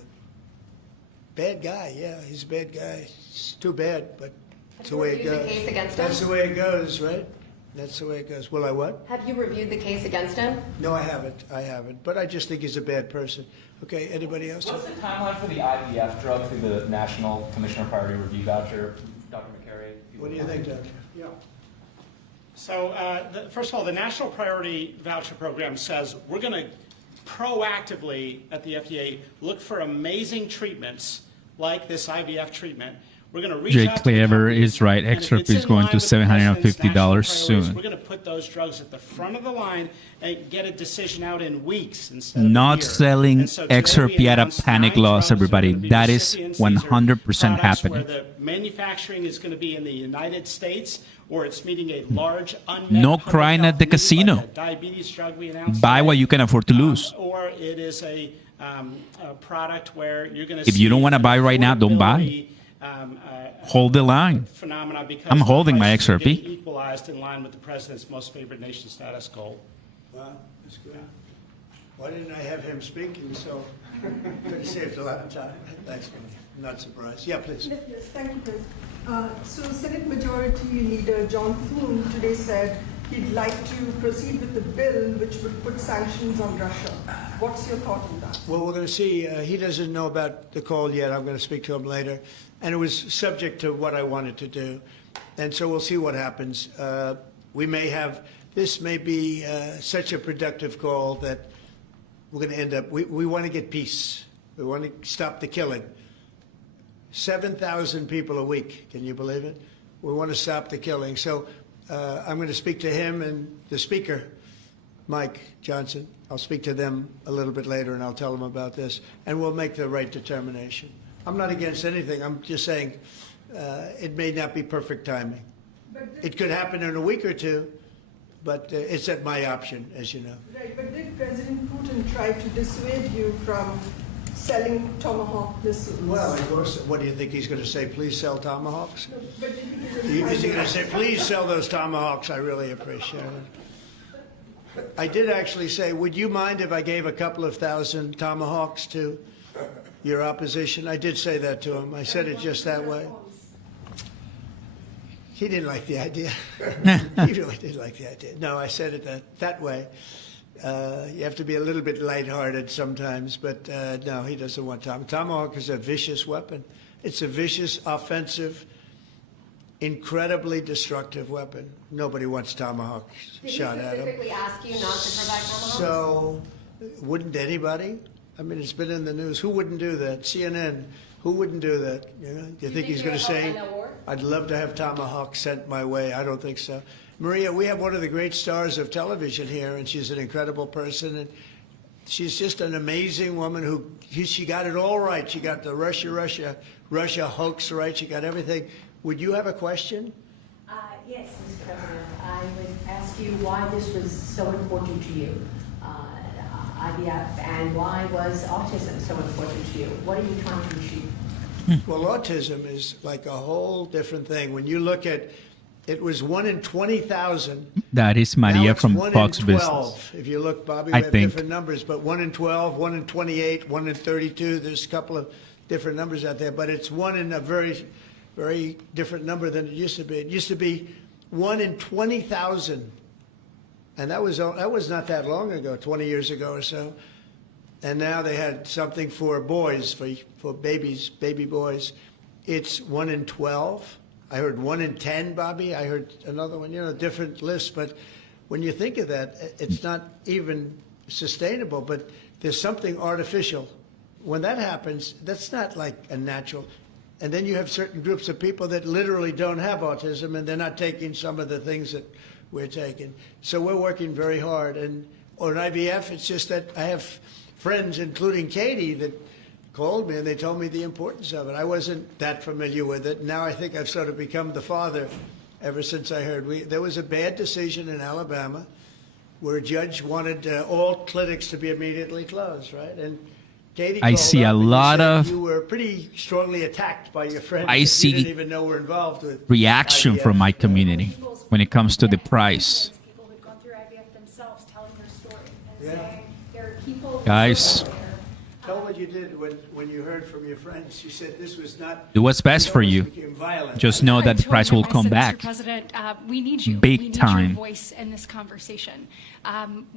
bad guy. Yeah, he's a bad guy. It's too bad, but that's the way it goes. Have you reviewed the case against him? That's the way it goes, right? That's the way it goes. Will I what? Have you reviewed the case against him? No, I haven't. But I just think he's a bad person. Okay, anybody else? What's the timeline for the IVF drug through the National Commissioner Priority Review Voucher, Dr. McCary? What do you think, Doctor? Yeah. So, first of all, the National Priority Voucher Program says we're going to proactively at the FDA look for amazing treatments like this IVF treatment. We're going to reach Jay out to Clever companies, is right. and if Xrp it's is in going line to with the president's national $750 priorities, soon. We're going to put those drugs at the front of the line and get a decision out in weeks instead of Not a year. selling And so today Xrp we at a announced panic 9 loss, drugs are everybody. going to be That is recipients. These are 100% products happening. Where the manufacturing is going to be in the United States, or it's meeting a large unmet No public crying health at the need, casino. like a diabetes drug we announced Buy what today. you can afford to lose. Or it is a product where you're going to If you don't want to buy right now, don't buy. Hold the line. Phenomena because I'm holding my prices are Xrp. getting equalized in line with the president's most favored nation status goal. Wow, that's good. Why didn't I have him speaking? So could have saved a lot of time. Thanks, man. I'm not surprised. Yeah, please. Yes, thank you, Chris. So Senate Majority Leader John Thune today said he'd like to proceed with the bill which would put sanctions on Russia. What's your thought on that? Well, we're going to see. He doesn't know about the call yet. I'm going to speak to him later. And it was subject to what I wanted to do. And so we'll see what happens. This may be such a productive call that we're going to end up, we want to get peace. We want to stop the killing. 7,000 people a week. Can you believe it? We want to stop the killing. So I'm going to speak to him and the speaker, Mike Johnson. I'll speak to them a little bit later, and I'll tell them about this, and we'll make the right determination. I'm not against anything. I'm just saying it may not be perfect timing. It could happen in a week or two, but it's at my option, as you know. Right, but did President Putin try to dissuade you from selling Tomahawk missiles? Well, of course. What do you think he's going to say? Please sell Tomahawks? No, but did Is he going to say, please sell those Tomahawks? I really appreciate it. I did actually say, would you mind if I gave a couple of thousand Tomahawks to your opposition? I did say that to him. I said it just that way. He didn't like the idea. He really didn't like the idea. No, I said it that way. You have to be a little bit lighthearted sometimes, but no, he doesn't want Tomahawk. Tomahawk is a vicious weapon. It's a vicious, offensive, incredibly destructive weapon. Nobody wants Tomahawk shot at him. Did he specifically ask you not to provide Tomahawks? So, wouldn't anybody? I mean, it's been in the news. Who wouldn't do that? CNN. Who wouldn't do that? You know? Do you think he's going to say, I'd love to have Tomahawk sent my way? I don't think so. Maria, we have one of the great stars of television here, and she's an incredible person. And she's just an amazing woman who, she got it all right. She got the Russia hoax right. She got everything. Would you have a question? Yes, Mr. President. I would ask you why this was so important to you, IVF, and why was autism so important to you? What are you trying to achieve? Well, autism is like a whole different thing. When you look at, it was 1 in 20,000. That is Maria from Fox Business. 12. If you look, Bobby, we have different numbers, but 1 in 12, 1 in 28, 1 in 32. There's a couple of different numbers out there, but it's 1 in a very, very different number than it used to be. It used to be 1 in 20,000, and that was not that long ago, 20 years ago or so. And now they had something for boys, for babies, baby boys. It's 1 in 12. I heard 1 in 10, Bobby. I heard another one, different lists. But when you think of that, it's not even sustainable, but there's something artificial. When that happens, that's not like a natural. And then you have certain groups of people that literally don't have autism, and they're not taking some of the things that we're taking. So we're working very hard. And on IVF, it's just that I have friends, including Katie, that called me and they told me the importance of it. I wasn't that familiar with it. Now I think I've sort of become the father ever since I heard. There was a bad decision in Alabama where a judge wanted all clinics to be immediately closed, right? And Katie I see a lot of. You were pretty strongly attacked by your friends. I see. You didn't even know we're involved with reaction IVF. from my community when it comes to the price. People who've gone through IVF themselves telling their story and saying there are people. Guys, tell what you did when you heard from your friends. You said this was not. do what's best for you. Just know that the price will come back. Mr. President, we need you. Big we need time. your voice in this conversation.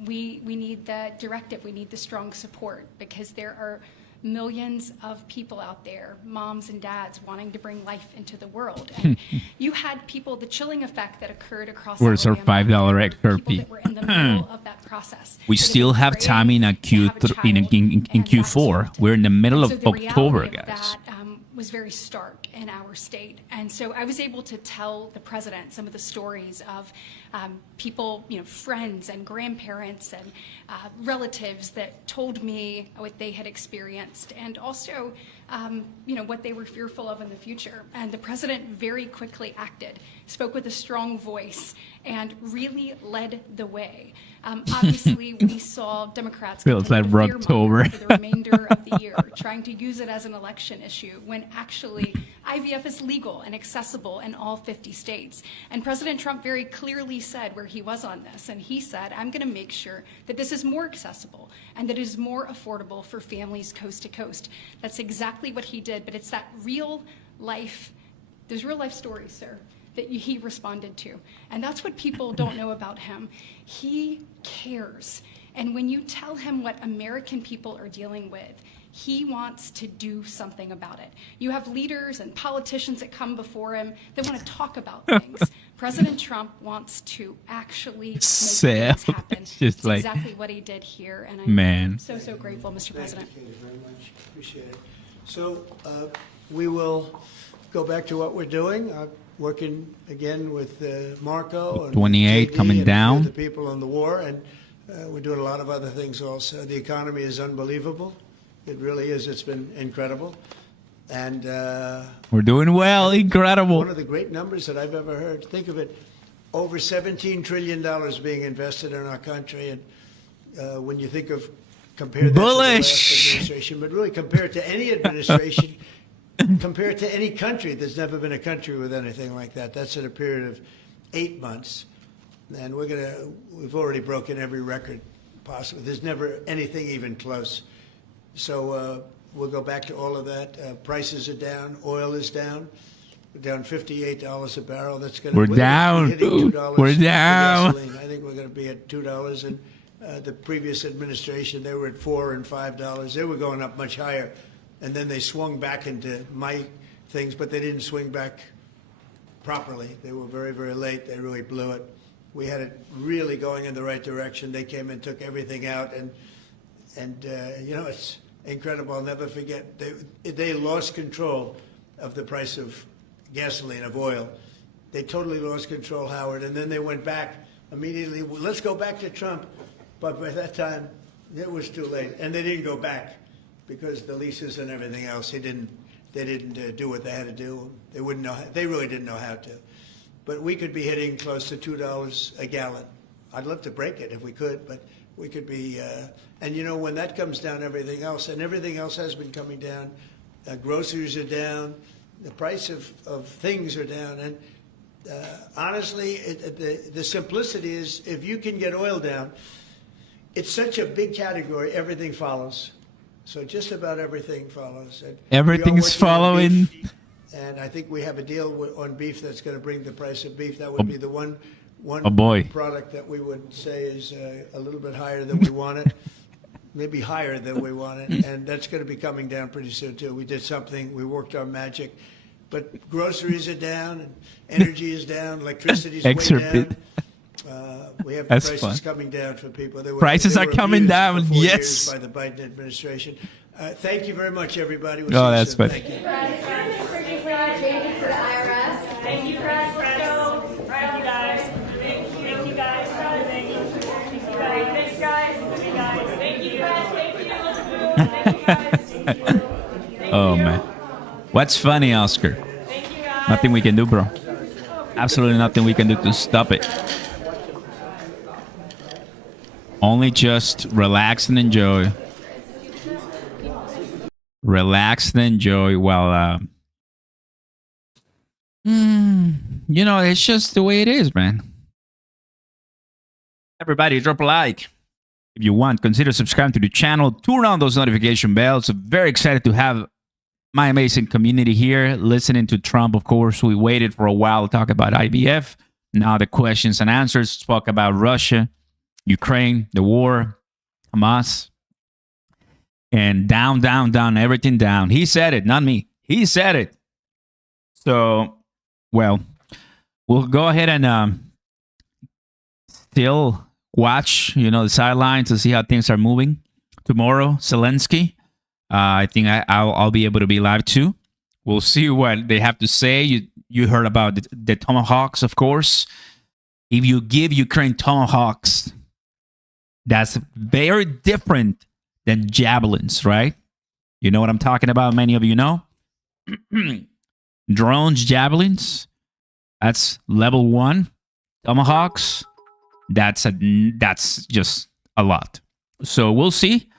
We need the directive. We need the strong support because there are millions of people out there, moms and dads, wanting to bring life into the world. And you had people, the chilling effect that occurred across Where's our Alabama, $5 Xrp? people that were in the middle of that process. We still have time in Q4. We're in the middle of October, guys. That was very stark in our state. And so I was able to tell the president some of the stories of people, friends and grandparents and relatives that told me what they had experienced and also, what they were fearful of in the future. And the president very quickly acted, spoke with a strong voice, and really led the way. Obviously, we saw Democrats Feels like October for the remainder of the year, trying to use it as an election issue when actually IVF is legal and accessible in all 50 states. And President Trump very clearly said where he was on this, and he said, I'm going to make sure that this is more accessible and that it is more affordable for families coast to coast. That's exactly what he did, but it's that real life, there's real life stories, sir, that he responded to. And that's what people don't know about him. He cares. And when you tell him what American people are dealing with, he wants to do something about it. You have leaders and politicians that come before him that want to talk about things. President Trump wants to actually make things happen. It's just It's like, exactly what he did here. And man. I'm so grateful, Mr. President. Thank you very much. Appreciate it. So we will go back to what we're doing. Working again with Marco and 28 JD coming and down. the people on the war, and we're doing a lot of other things also. The economy is unbelievable. It really is. It's been incredible. And We're doing well. Incredible. one of the great numbers that I've ever heard. Think of it, over $17 trillion being invested in our country. And when you think of, compare that to the last administration, but really compare it to any administration, compare it to any country. There's never been a country with anything like that. That's in a period of 8 months. And we've already broken every record possible. There's never anything even close. So we'll go back to all of that. Prices are down. Oil is down. We're down $58 a barrel. That's going to We're down. hitting $2 We're for down. gasoline. I think we're going to be at $2. And the previous administration, they were at $4 and $5. They were going up much higher. And then they swung back into my things, but they didn't swing back properly. They were very, very late. They really blew it. We had it really going in the right direction. They came and took everything out, and it's incredible. I'll never forget. They lost control of the price of gasoline, of oil. They totally lost control, Howard, and then they went back immediately. Well, let's go back to Trump. But by that time, it was too late, and they didn't go back because the leases and everything else. They didn't do what they had to do. They wouldn't know. They really didn't know how to. But we could be hitting close to $2 a gallon. I'd love to break it if we could, but we could be. And when that comes down, everything else has been coming down. Groceries are down. The price of things are down. And honestly, the simplicity is if you can get oil down, it's such a big category. Everything follows. So just about everything follows. And Everything's following. And I think we have a deal on beef that's going to bring the price of beef. That would be the one product that we would say is a little bit higher than we want it, maybe higher than we want it, and that's going to be coming down pretty soon too. We did something. We worked our magic, but groceries are down, and energy is down, electricity's way down. We have That's prices fun. coming down for people. Prices are coming down. For 4 Yes. years by the Biden administration. Thank you very much, everybody. We'll Oh, see you that's soon. fun. Thank you. Changes for the IRS. Thank you, Brad. Let's go. Right on, guys. Thank you, guys. Thank you, guys. Thanks, guys. Thank you, guys. Thank you, guys. Oh, man. What's funny, Oscar? Nothing we can do, bro. Absolutely nothing we can do to stop it. Only just relax and enjoy. Relax and enjoy while, it's just the way it is, man. Everybody, drop a like. If you want, consider subscribing to the channel. Turn on those notification bells. Very excited to have my amazing community here listening to Trump. Of course, we waited for a while to talk about IBF. Now the questions and answers talk about Russia, Ukraine, the war, Hamas, and down, everything down. He said it, not me. He said it. So, well, we'll go ahead and still watch, the sidelines to see how things are moving. Tomorrow, Zelensky. I think I'll be able to be live too. We'll see what they have to say. You heard about the tomahawks, of course. If you give Ukraine tomahawks, that's very different than javelins, right? You know what I'm talking about? Many of you know. Drones, javelins, that's level 1. Tomahawks, that's just a lot. So we'll see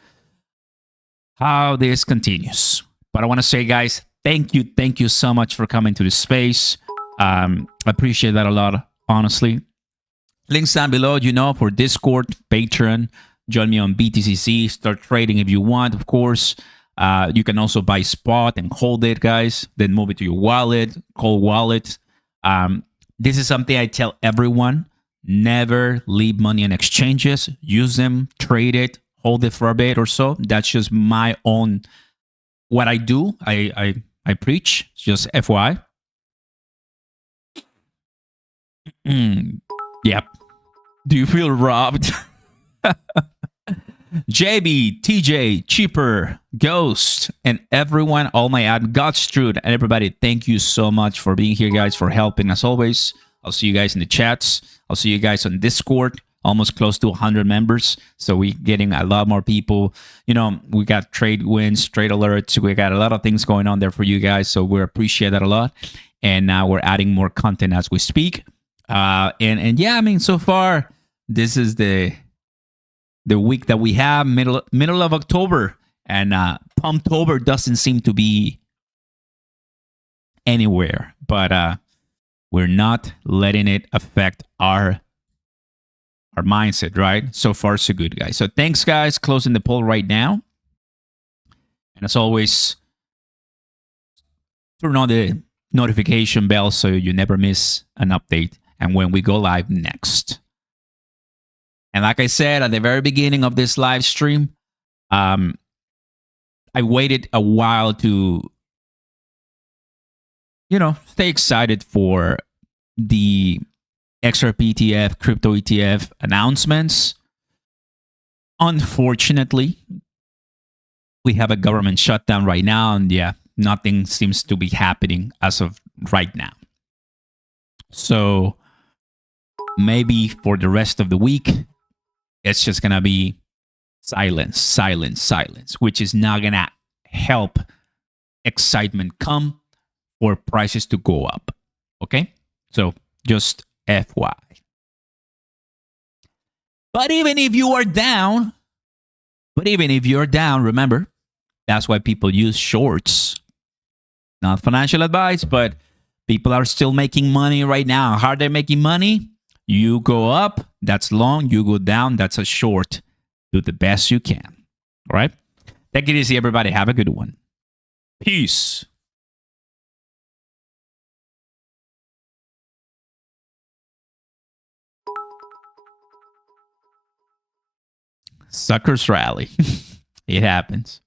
how this continues. But I want to say, guys, thank you so much for coming to the space. Appreciate that a lot, honestly. Links down below, for Discord, Patreon. Join me on BTCC. Start trading if you want, of course. You can also buy spot and hold it, guys. Then move it to your wallet, cold wallet. This is something I tell everyone. Never leave money in exchanges. Use them, trade it, hold it for a bit or so. That's just my own, what I do. I preach. It's just FYI. Yep. Do you feel robbed? JB, TJ, Cheaper, Ghost, and everyone, all my ad, Godstrude, and everybody, thank you so much for being here, guys, for helping as always. I'll see you guys in the chats. I'll see you guys on Discord. Almost close to 100 members. So we're getting a lot more people. You know, we got trade wins, trade alerts. We got a lot of things going on there for you guys. So we appreciate that a lot. And now we're adding more content as we speak. And yeah, I mean, so far, this is the week that we have, middle of October. And Pumptober doesn't seem to be anywhere. But we're not letting it affect our mindset, right? So far, so good, guys. So thanks, guys. Closing the poll right now. And as always, turn on the notification bell so you never miss an update and when we go live next. And like I said at the very beginning of this live stream, I waited a while to, you know, stay excited for the Xrp ETF, crypto ETF announcements. Unfortunately, we have a government shutdown right now, and yeah, nothing seems to be happening as of right now. So maybe for the rest of the week, it's just going to be silence, silence, silence, which is not going to help excitement come or prices to go up. Okay? So just FY. But even if you are down, remember, that's why people use shorts. Not financial advice, but people are still making money right now. How are they making money? You go up, that's long. You go down, that's a short. Do the best you can. All right? Take it easy, everybody. Have a good one. Peace. Suckers rally. It happens.